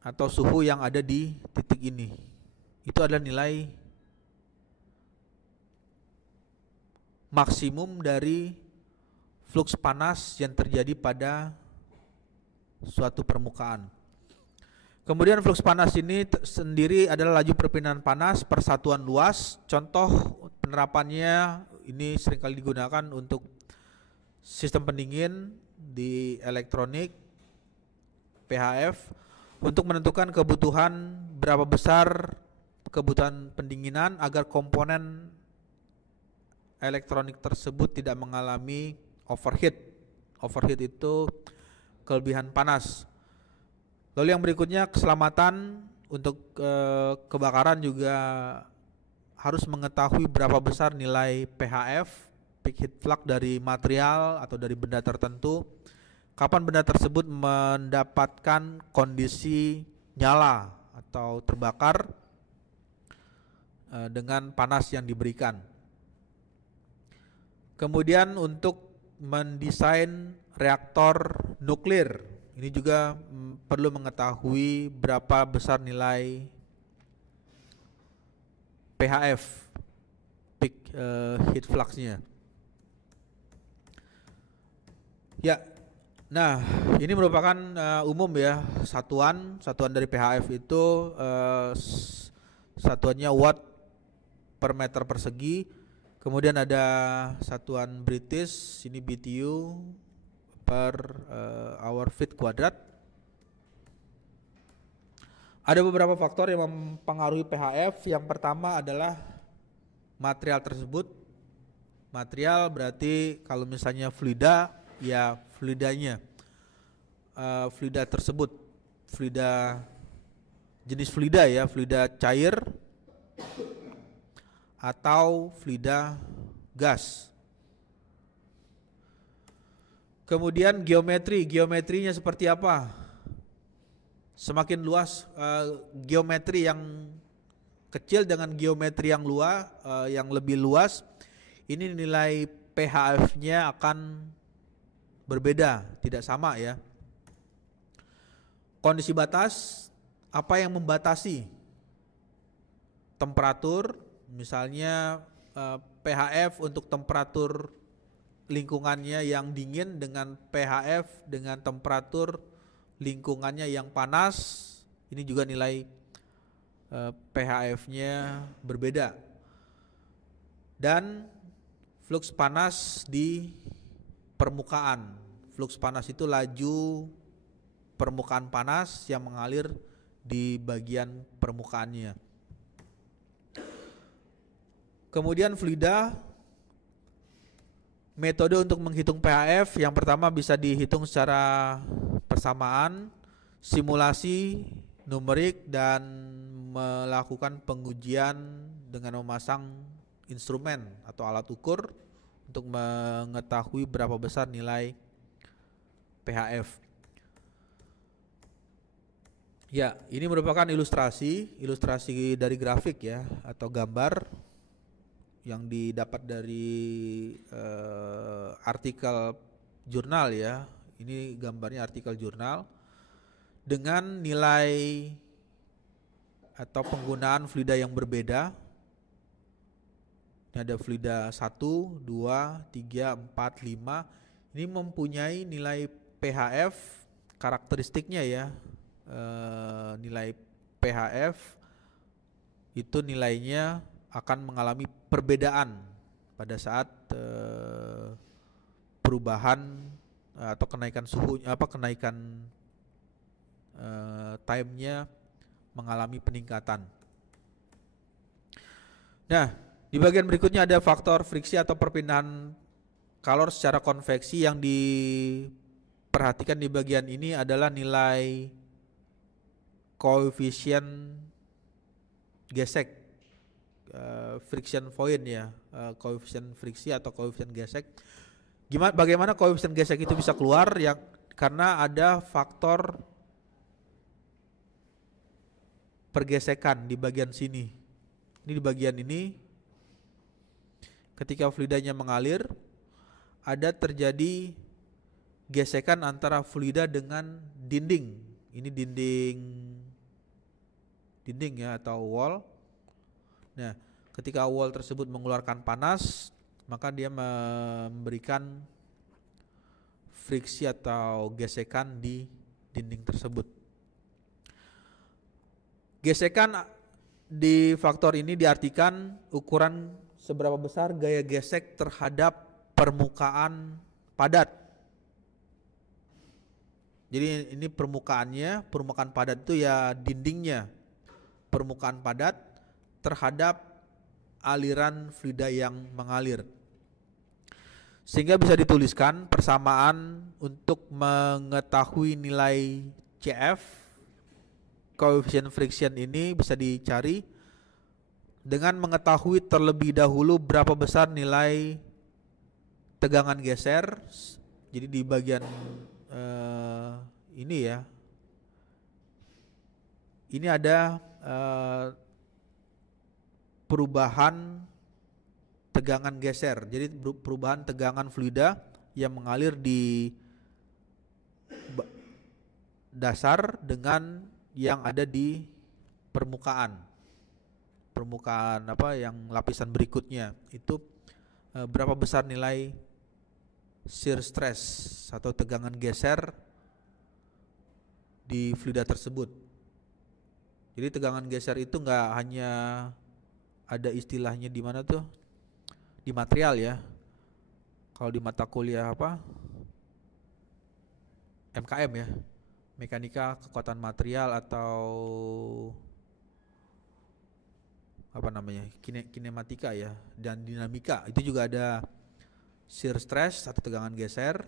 atau suhu yang ada di titik ini? Itu adalah nilai maksimum dari flux panas yang terjadi pada suatu permukaan. Kemudian flux panas ini sendiri adalah laju perpindahan panas per satuan luas. Contoh penerapannya ini seringkali digunakan untuk sistem pendingin di elektronik, PHF, untuk menentukan kebutuhan berapa besar kebutuhan pendinginan agar komponen elektronik tersebut tidak mengalami overheat. Overheat itu kelebihan panas. Lalu yang berikutnya keselamatan untuk kebakaran juga harus mengetahui berapa besar nilai PHF, peak heat flux dari material atau dari benda tertentu. Kapan benda tersebut mendapatkan kondisi nyala atau terbakar dengan panas yang diberikan. Kemudian untuk mendesain reaktor nuklir, ini juga perlu mengetahui berapa besar nilai PHF, peak heat flux-nya. Ya, nah ini merupakan umum ya, satuan dari PHF itu satuannya watt per meter persegi. Kemudian ada satuan British, ini BTU per hour feet kuadrat. Ada beberapa faktor yang mempengaruhi PHF. Yang pertama adalah material tersebut. Material berarti kalau misalnya fluida, ya fluidanya, fluida tersebut, fluida jenis fluida ya, fluida cair atau fluida gas. Kemudian geometrinya seperti apa? Semakin luas geometri yang kecil dengan geometri yang luas, yang lebih luas, ini nilai PHF-nya akan berbeda, tidak sama ya. Kondisi batas, apa yang membatasi temperatur? Misalnya PHF untuk temperatur lingkungannya yang dingin dengan PHF dengan temperatur lingkungannya yang panas, ini juga nilai PHF-nya berbeda. Dan flux panas di permukaan. Flux panas itu laju permukaan panas yang mengalir di bagian permukaannya. Kemudian fluida, metode untuk menghitung PHF yang pertama bisa dihitung secara persamaan, simulasi numerik, dan melakukan pengujian dengan memasang instrumen atau alat ukur untuk mengetahui berapa besar nilai PHF. Ya, ini merupakan ilustrasi dari grafik ya atau gambar yang didapat dari artikel jurnal ya. Ini gambarnya artikel jurnal dengan nilai atau penggunaan fluida yang berbeda. Ini ada fluida 1, 2, 3, 4, 5. Ini mempunyai nilai pHF karakteristiknya ya. Nilai pHF itu nilainya akan mengalami perbedaan pada saat perubahan atau kenaikan suhu, kenaikan time-nya mengalami peningkatan. Nah, di bagian berikutnya ada faktor friksi atau perpindahan kalor secara konveksi. Yang diperhatikan di bagian ini adalah nilai koefisien gesek, friction point ya, koefisien friksi atau koefisien gesek. Bagaimana koefisien gesek itu bisa keluar ya? Karena ada faktor pergesekan di bagian sini. Ini di bagian ini. Ketika fluidanya mengalir, ada terjadi gesekan antara fluida dengan dinding. Ini dinding ya, atau wall. Nah, ketika wall tersebut mengeluarkan panas, maka dia memberikan friksi atau gesekan di dinding tersebut. Gesekan di faktor ini diartikan ukuran seberapa besar gaya gesek terhadap permukaan padat. Jadi ini permukaan padat itu ya dindingnya, permukaan padat terhadap aliran fluida yang mengalir. Sehingga bisa dituliskan persamaan untuk mengetahui nilai CF, koefisien friction ini bisa dicari dengan mengetahui terlebih dahulu berapa besar nilai tegangan geser. Jadi di bagian ini ya, ini ada perubahan tegangan geser. Jadi perubahan tegangan fluida yang mengalir di dasar dengan yang ada di permukaan yang lapisan berikutnya. Itu berapa besar nilai shear stress atau tegangan geser di fluida tersebut. Jadi tegangan geser itu enggak hanya ada istilahnya di mana tuh, di material ya. Kalau di mata kuliah MKM ya, mekanika kekuatan material atau kinematika ya, dan dinamika, itu juga ada shear stress atau tegangan geser,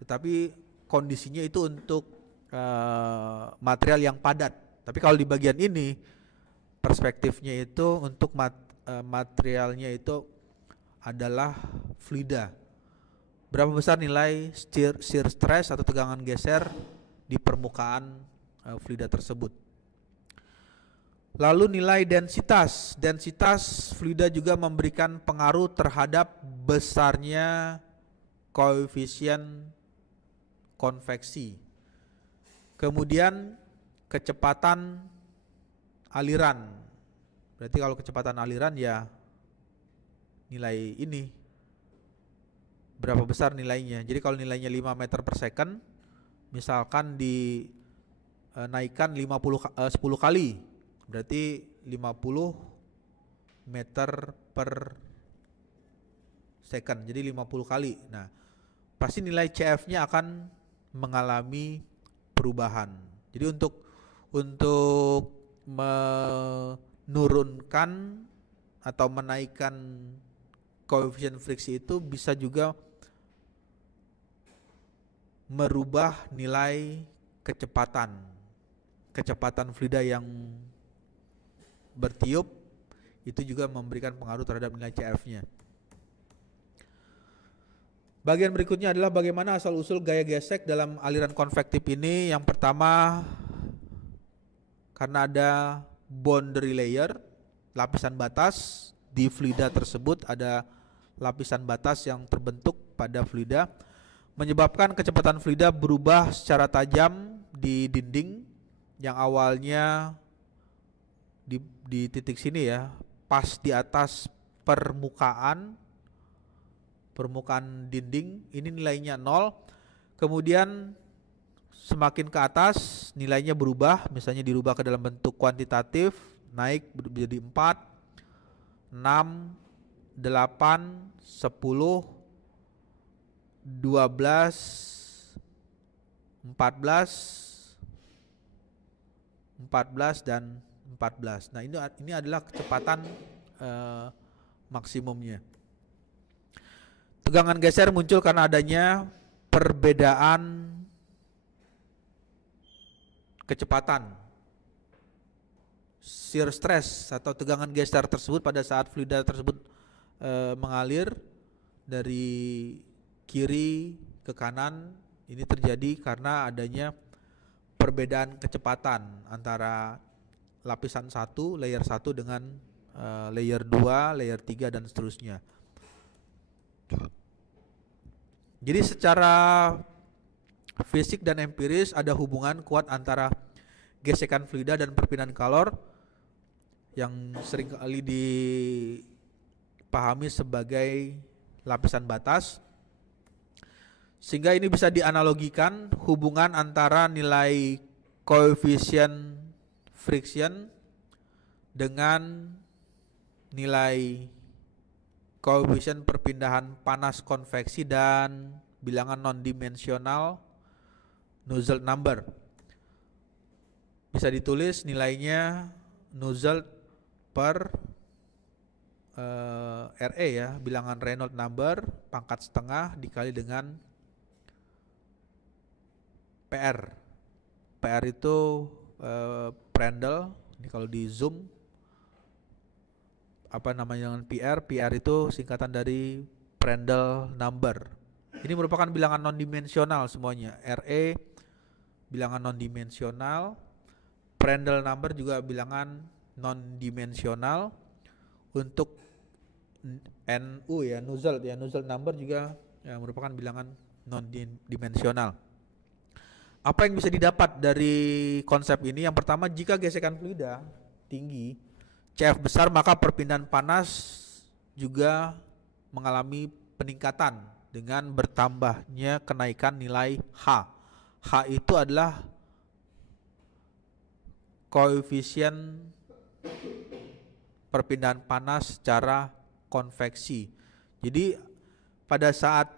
tetapi kondisinya itu untuk material yang padat. Tapi kalau di bagian ini perspektifnya itu untuk materialnya itu adalah fluida. Berapa besar nilai shear stress atau tegangan geser di permukaan fluida tersebut. Lalu nilai densitas fluida juga memberikan pengaruh terhadap besarnya koefisien konveksi. Kemudian kecepatan aliran. Berarti kalau kecepatan aliran ya nilai ini berapa besar nilainya. Jadi kalau nilainya 5 meter per second, misalkan dinaikkan 10 kali, berarti 50 meter per second, jadi 50 kali. Nah, pasti nilai CF-nya akan mengalami perubahan. Jadi untuk menurunkan atau menaikkan koefisien friksi itu bisa juga merubah nilai kecepatan fluida yang bertiup, itu juga memberikan pengaruh terhadap nilai CF-nya. Bagian berikutnya adalah bagaimana asal-usul gaya gesek dalam aliran konvektif ini. Yang pertama, karena ada boundary layer, lapisan batas di fluida tersebut, ada lapisan batas yang terbentuk pada fluida, menyebabkan kecepatan fluida berubah secara tajam di dinding yang awalnya di titik sini ya, pas di atas permukaan dinding, ini nilainya 0. Kemudian semakin ke atas nilainya berubah, misalnya dirubah ke dalam bentuk kuantitatif, naik menjadi 4, 6, 8, 10, 12, 14 dan 14. Nah, ini adalah kecepatan maksimumnya. Tegangan geser muncul karena adanya perbedaan kecepatan. Shear stress atau tegangan geser tersebut pada saat fluida tersebut mengalir dari kiri ke kanan, ini terjadi karena adanya perbedaan kecepatan antara lapisan 1, layer 1 dengan layer 2, layer 3 dan seterusnya. Jadi secara fisik dan empiris ada hubungan kuat antara gesekan fluida dan perpindahan kalor yang seringkali dipahami sebagai lapisan batas. Sehingga ini bisa dianalogikan hubungan antara nilai koefisien friction dengan nilai koefisien perpindahan panas konveksi dan bilangan non-dimensional Nusselt number. Bisa ditulis nilainya Nusselt per RE ya, bilangan Reynolds number pangkat setengah dikali dengan PR. PR itu Prandtl. Ini kalau di zoom apa namanya dengan PR? PR itu singkatan dari Prandtl number. Ini merupakan bilangan non-dimensional semuanya. RE bilangan non-dimensional, Prandtl number juga bilangan non-dimensional. Untuk NU ya, Nusselt number juga ya, merupakan bilangan non-dimensional. Apa yang bisa didapat dari konsep ini? Yang pertama, jika gesekan fluida tinggi, CF besar, maka perpindahan panas juga mengalami peningkatan dengan bertambahnya kenaikan nilai H. H itu adalah koefisien perpindahan panas secara konveksi. Jadi pada saat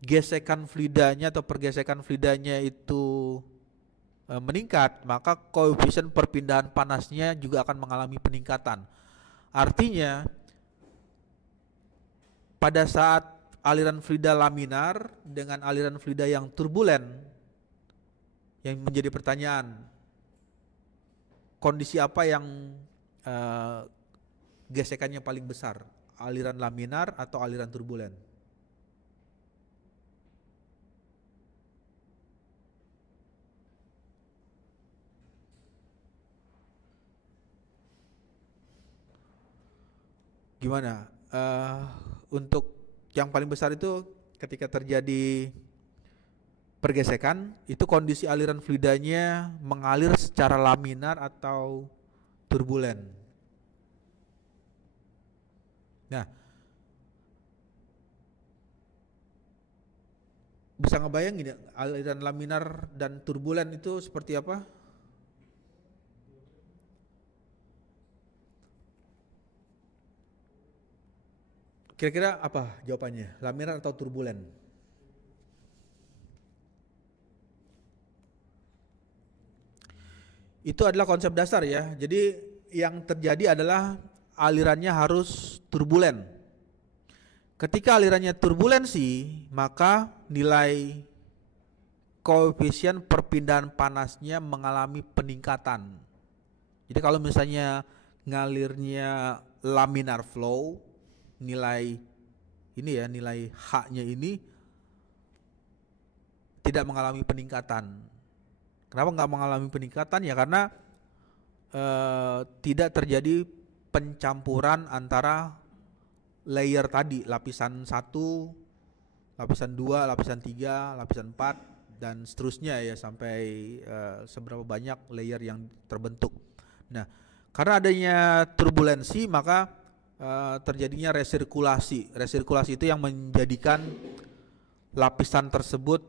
gesekan fluidanya atau pergesekan fluidanya itu meningkat, maka koefisien perpindahan panasnya juga akan mengalami peningkatan. Artinya pada saat aliran fluida laminar dengan aliran fluida yang turbulen, yang menjadi pertanyaan, kondisi apa yang gesekannya paling besar, aliran laminar atau aliran turbulen? Gimana? Untuk yang paling besar itu ketika terjadi pergesekan, itu kondisi aliran fluidanya mengalir secara laminar atau turbulen. Nah, bisa ngebayangin ya aliran laminar dan turbulen itu seperti apa? Kira-kira apa jawabannya? Laminar atau turbulen? Itu adalah konsep dasar ya. Jadi yang terjadi adalah alirannya harus turbulen. Ketika alirannya turbulensi, maka nilai koefisien perpindahan panasnya mengalami peningkatan. Jadi kalau misalnya ngalirnya laminar flow, nilai ini ya, nilai H-nya ini tidak mengalami peningkatan. Kenapa nggak mengalami peningkatan? Ya karena tidak terjadi pencampuran antara layer tadi, lapisan 1, lapisan 2, lapisan 3, lapisan 4 dan seterusnya ya sampai seberapa banyak layer yang terbentuk. Nah, karena adanya turbulensi maka terjadinya resirkulasi. Resirkulasi itu yang menjadikan lapisan tersebut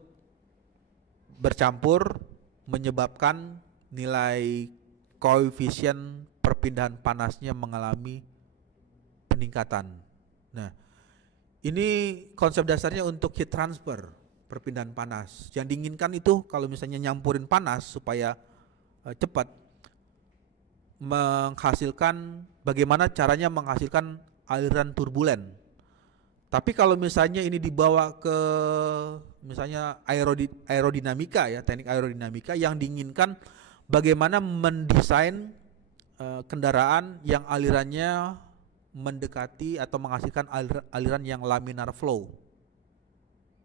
bercampur, menyebabkan nilai koefisien perpindahan panasnya mengalami peningkatan. Nah, ini konsep dasarnya untuk heat transfer, perpindahan panas. Yang diinginkan itu kalau misalnya nyampurin panas supaya cepat, menghasilkan, bagaimana caranya menghasilkan aliran turbulen. Tapi kalau misalnya ini dibawa ke misalnya aerodinamika ya, teknik aerodinamika, yang diinginkan bagaimana mendesain kendaraan yang alirannya mendekati atau menghasilkan aliran yang laminar flow.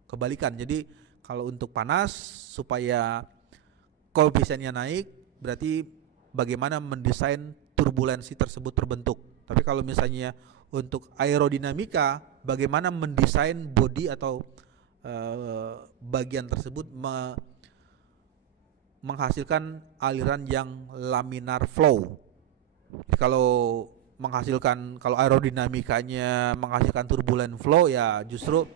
Kebalikan, jadi kalau untuk panas supaya koefisiennya naik, berarti bagaimana mendesain turbulensi tersebut terbentuk. Tapi kalau misalnya untuk aerodinamika, bagaimana mendesain bodi atau bagian tersebut menghasilkan aliran yang laminar flow. Jadi kalau aerodinamikanya menghasilkan turbulent flow, ya justru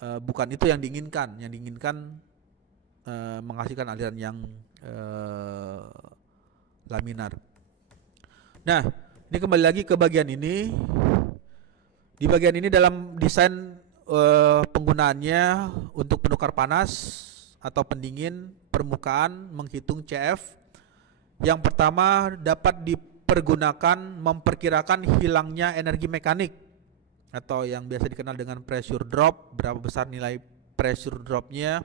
bukan itu yang diinginkan. Yang diinginkan menghasilkan aliran yang laminar. Nah, ini kembali lagi ke bagian ini. Di bagian ini dalam desain penggunaannya untuk penukar panas atau pendingin permukaan menghitung CF. Yang pertama dapat dipergunakan memperkirakan hilangnya energi mekanik atau yang biasa dikenal dengan pressure drop, berapa besar nilai pressure dropnya.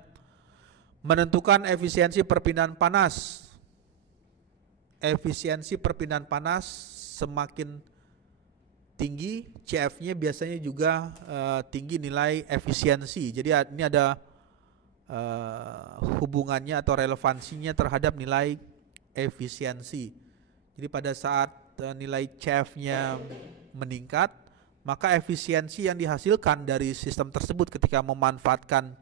Menentukan efisiensi perpindahan panas. Efisiensi perpindahan panas semakin tinggi, CF-nya biasanya juga tinggi nilai efisiensi. Jadi ini ada hubungannya atau relevansinya terhadap nilai efisiensi. Jadi pada saat nilai CF-nya meningkat, maka efisiensi yang dihasilkan dari sistem tersebut ketika memanfaatkan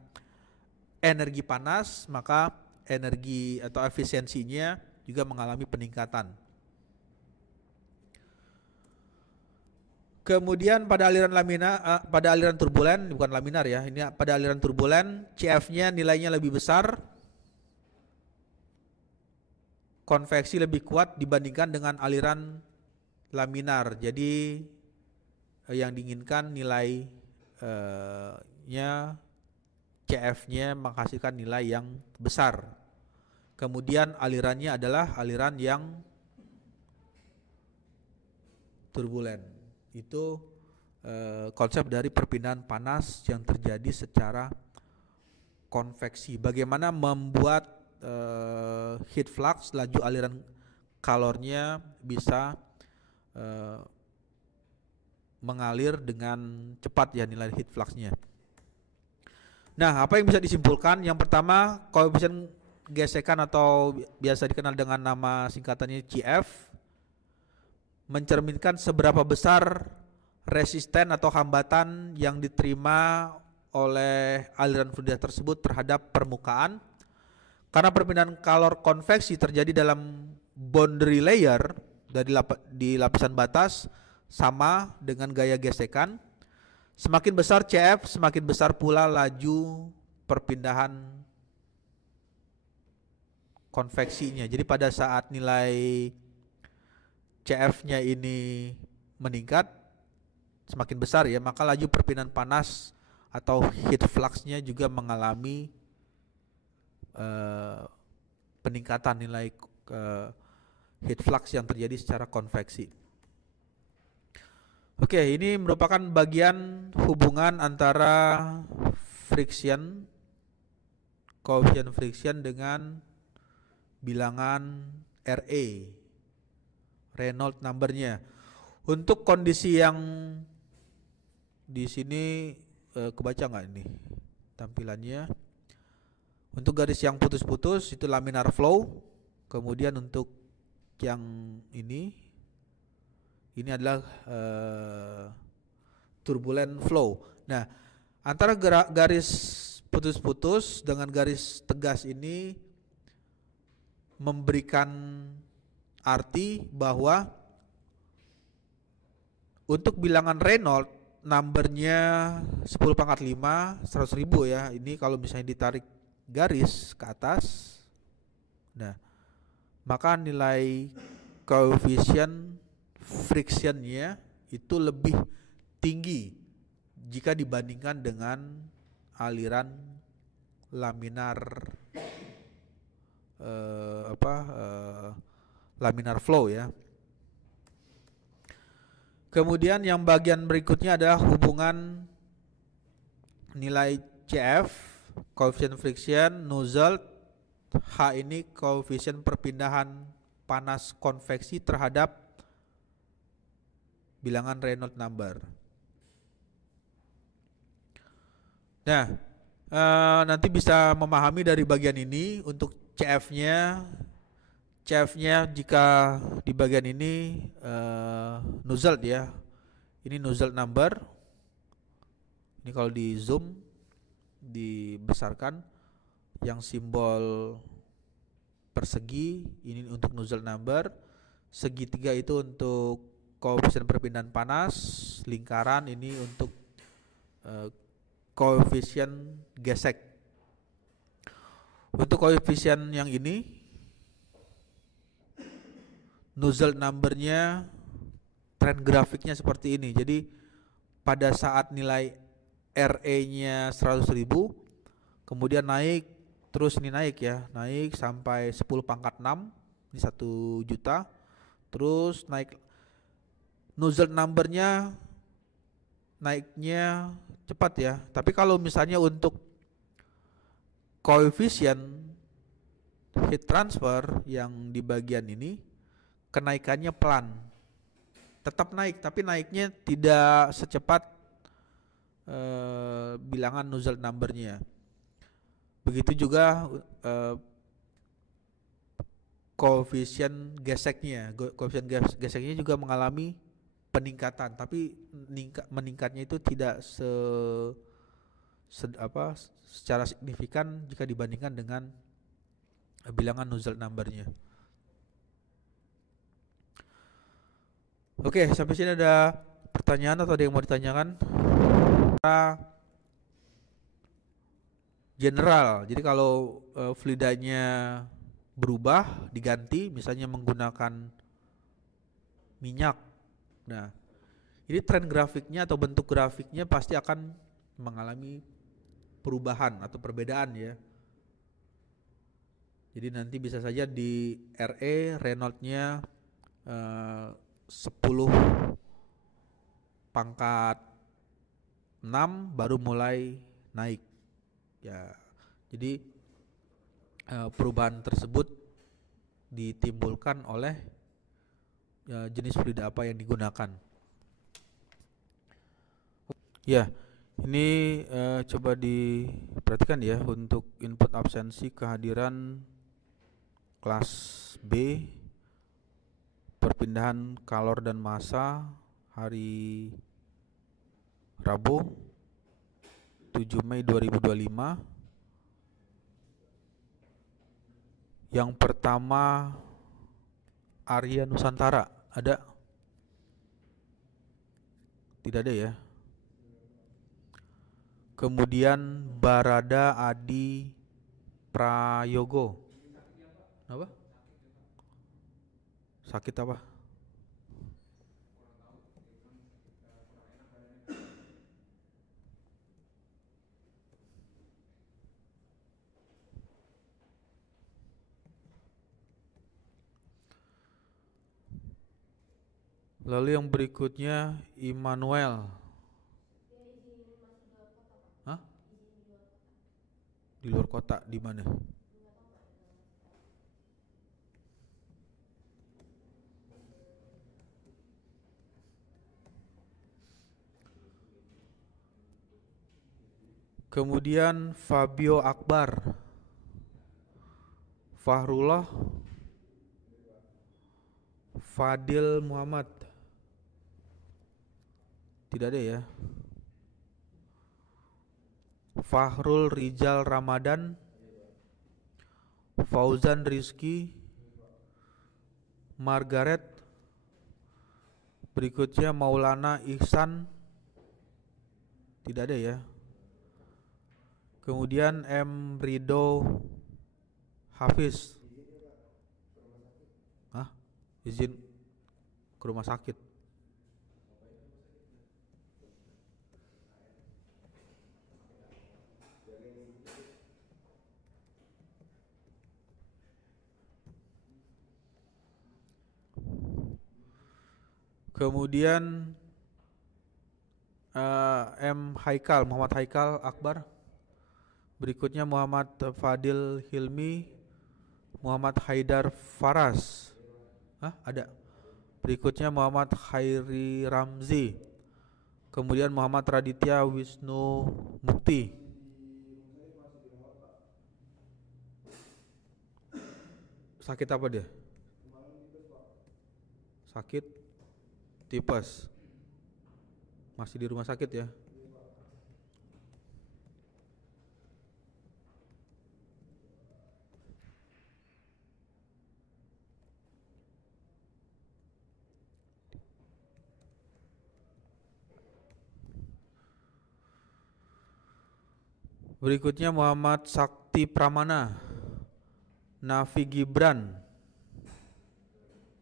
energi panas, maka energi atau efisiensinya juga mengalami peningkatan. Kemudian pada aliran pada aliran turbulen, bukan laminar ya, ini pada aliran turbulen, CF-nya nilainya lebih besar, konveksi lebih kuat dibandingkan dengan aliran laminar. Jadi yang diinginkan nilai CF-nya menghasilkan nilai yang besar. Kemudian alirannya adalah aliran yang turbulen. Itu konsep dari perpindahan panas yang terjadi secara konveksi. Bagaimana membuat heat flux, laju aliran kalornya bisa mengalir dengan cepat ya nilai heat fluxnya. Nah, apa yang bisa disimpulkan? Yang pertama, koefisien gesekan atau biasa dikenal dengan nama singkatannya CF mencerminkan seberapa besar resisten atau hambatan yang diterima oleh aliran fluida tersebut terhadap permukaan. Karena perpindahan kalor konveksi terjadi dalam boundary layer di lapisan batas sama dengan gaya gesekan. Semakin besar CF, semakin besar pula laju perpindahan konveksinya. Jadi pada saat nilai CF-nya ini meningkat semakin besar ya, maka laju perpindahan panas atau heat flux-nya juga mengalami peningkatan nilai heat flux yang terjadi secara konveksi. Oke, ini merupakan bagian hubungan antara friction, koefisien friction dengan bilangan RA, Reynolds number-nya. Untuk kondisi yang di sini kebaca nggak ini tampilannya? Untuk garis yang putus-putus itu laminar flow. Kemudian untuk yang ini adalah turbulent flow. Nah, antara garis putus-putus dengan garis tegas ini memberikan arti bahwa Untuk bilangan Reynolds numbernya 10 pangkat 5 100.000 ya. Ini kalau misalnya ditarik garis ke atas, nah maka nilai koefisien frictionnya itu lebih tinggi jika dibandingkan dengan aliran laminar laminar flow ya. Kemudian yang bagian berikutnya adalah hubungan nilai CF, koefisien friction, nozzle, H ini koefisien perpindahan panas konveksi terhadap bilangan Reynolds number. Nah, nanti bisa memahami dari bagian ini untuk CF-nya jika di bagian ini nozzle ya. Ini nozzle number. Ini kalau di zoom dibesarkan, yang simbol persegi ini untuk nozzle number, segitiga itu untuk koefisien perpindahan panas, lingkaran ini untuk koefisien gesek. Untuk koefisien yang ini nozzle numbernya trend grafiknya seperti ini. Jadi pada saat nilai RE-nya 100.000, kemudian naik, terus ini naik ya, naik sampai 10 pangkat 6, ini 1 juta, terus naik, nozzle numbernya naiknya cepat ya. Tapi kalau misalnya untuk koefisien heat transfer yang di bagian ini, kenaikannya pelan, tetap naik tapi naiknya tidak secepat bilangan nozzle numbernya. Begitu juga koefisien geseknya, juga mengalami peningkatan, tapi meningkatnya itu tidak secara signifikan jika dibandingkan dengan bilangan nozzle numbernya. Oke, sampai sini ada pertanyaan atau ada yang mau ditanyakan? General, jadi kalau fluidanya berubah, diganti, misalnya menggunakan minyak, nah ini tren grafiknya atau bentuk grafiknya pasti akan mengalami perubahan atau perbedaan ya. Jadi nanti bisa saja di RE Reynolds-nya 10 pangkat 6 baru mulai naik ya. Jadi perubahan tersebut ditimbulkan oleh jenis fluida apa yang digunakan. Ya, ini coba diperhatikan ya untuk input absensi kehadiran kelas B, perpindahan kalor dan massa hari Rabu 7 Mei 2025. Yang pertama Arya Nusantara, ada? Tidak ada ya. Kemudian Barada Adi Prayogo. Apa? Sakit apa? Lalu yang berikutnya Immanuel. Hah? Di luar kota, di mana? Kemudian Fabio Akbar, Fahrullah, Fadil Muhammad. Tidak ada ya. Fahrul Rizal Ramadan, Fauzan Rizky, Margaret, Berikutnya Maulana Ihsan, tidak ada ya. Kemudian M. Rido Hafiz. Hah? Izin ke rumah sakit. Kemudian Muhammad Haikal Akbar. Berikutnya Muhammad Fadil Hilmi, Muhammad Haidar Faras. Ada. Berikutnya Muhammad Khairi Ramzi. Kemudian Muhammad Raditya Wisnu Mukti. Sakit apa dia? Sakit tipes. Masih di rumah sakit ya. Berikutnya Muhammad Sakti Pramana, Nafi Gibran.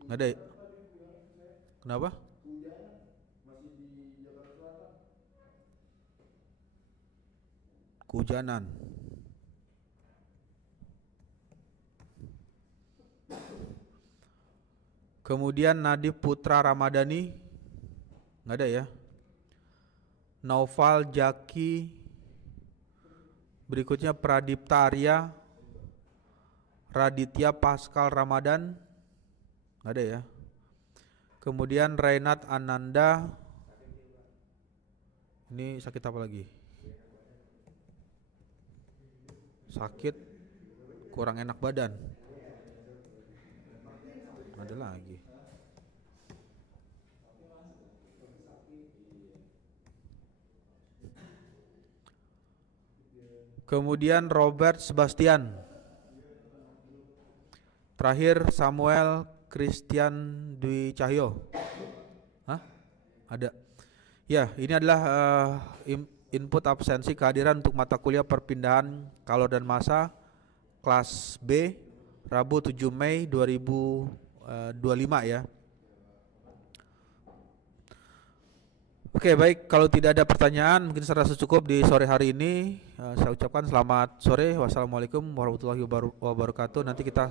Nggak ada ya? Kenapa? Kehujanan. Kemudian Nadif Putra Ramadhani, nggak ada ya. Naufal Jaki. Berikutnya Pradipta Arya, Raditya Pascal Ramadan, nggak ada ya. Kemudian Renat Ananda. Ini sakit apa lagi? Sakit kurang enak badan. Ada lagi. Kemudian Robert Sebastian. Terakhir Samuel Christian Dwi Cahyo. Ada. Ya, ini adalah input absensi kehadiran untuk mata kuliah perpindahan kalor dan massa kelas B Rabu 7 Mei 2025 ya. Oke, baik, kalau tidak ada pertanyaan mungkin saya rasa cukup di sore hari ini. Saya ucapkan selamat sore. Wassalamualaikum warahmatullahi wabarakatuh. Nanti kita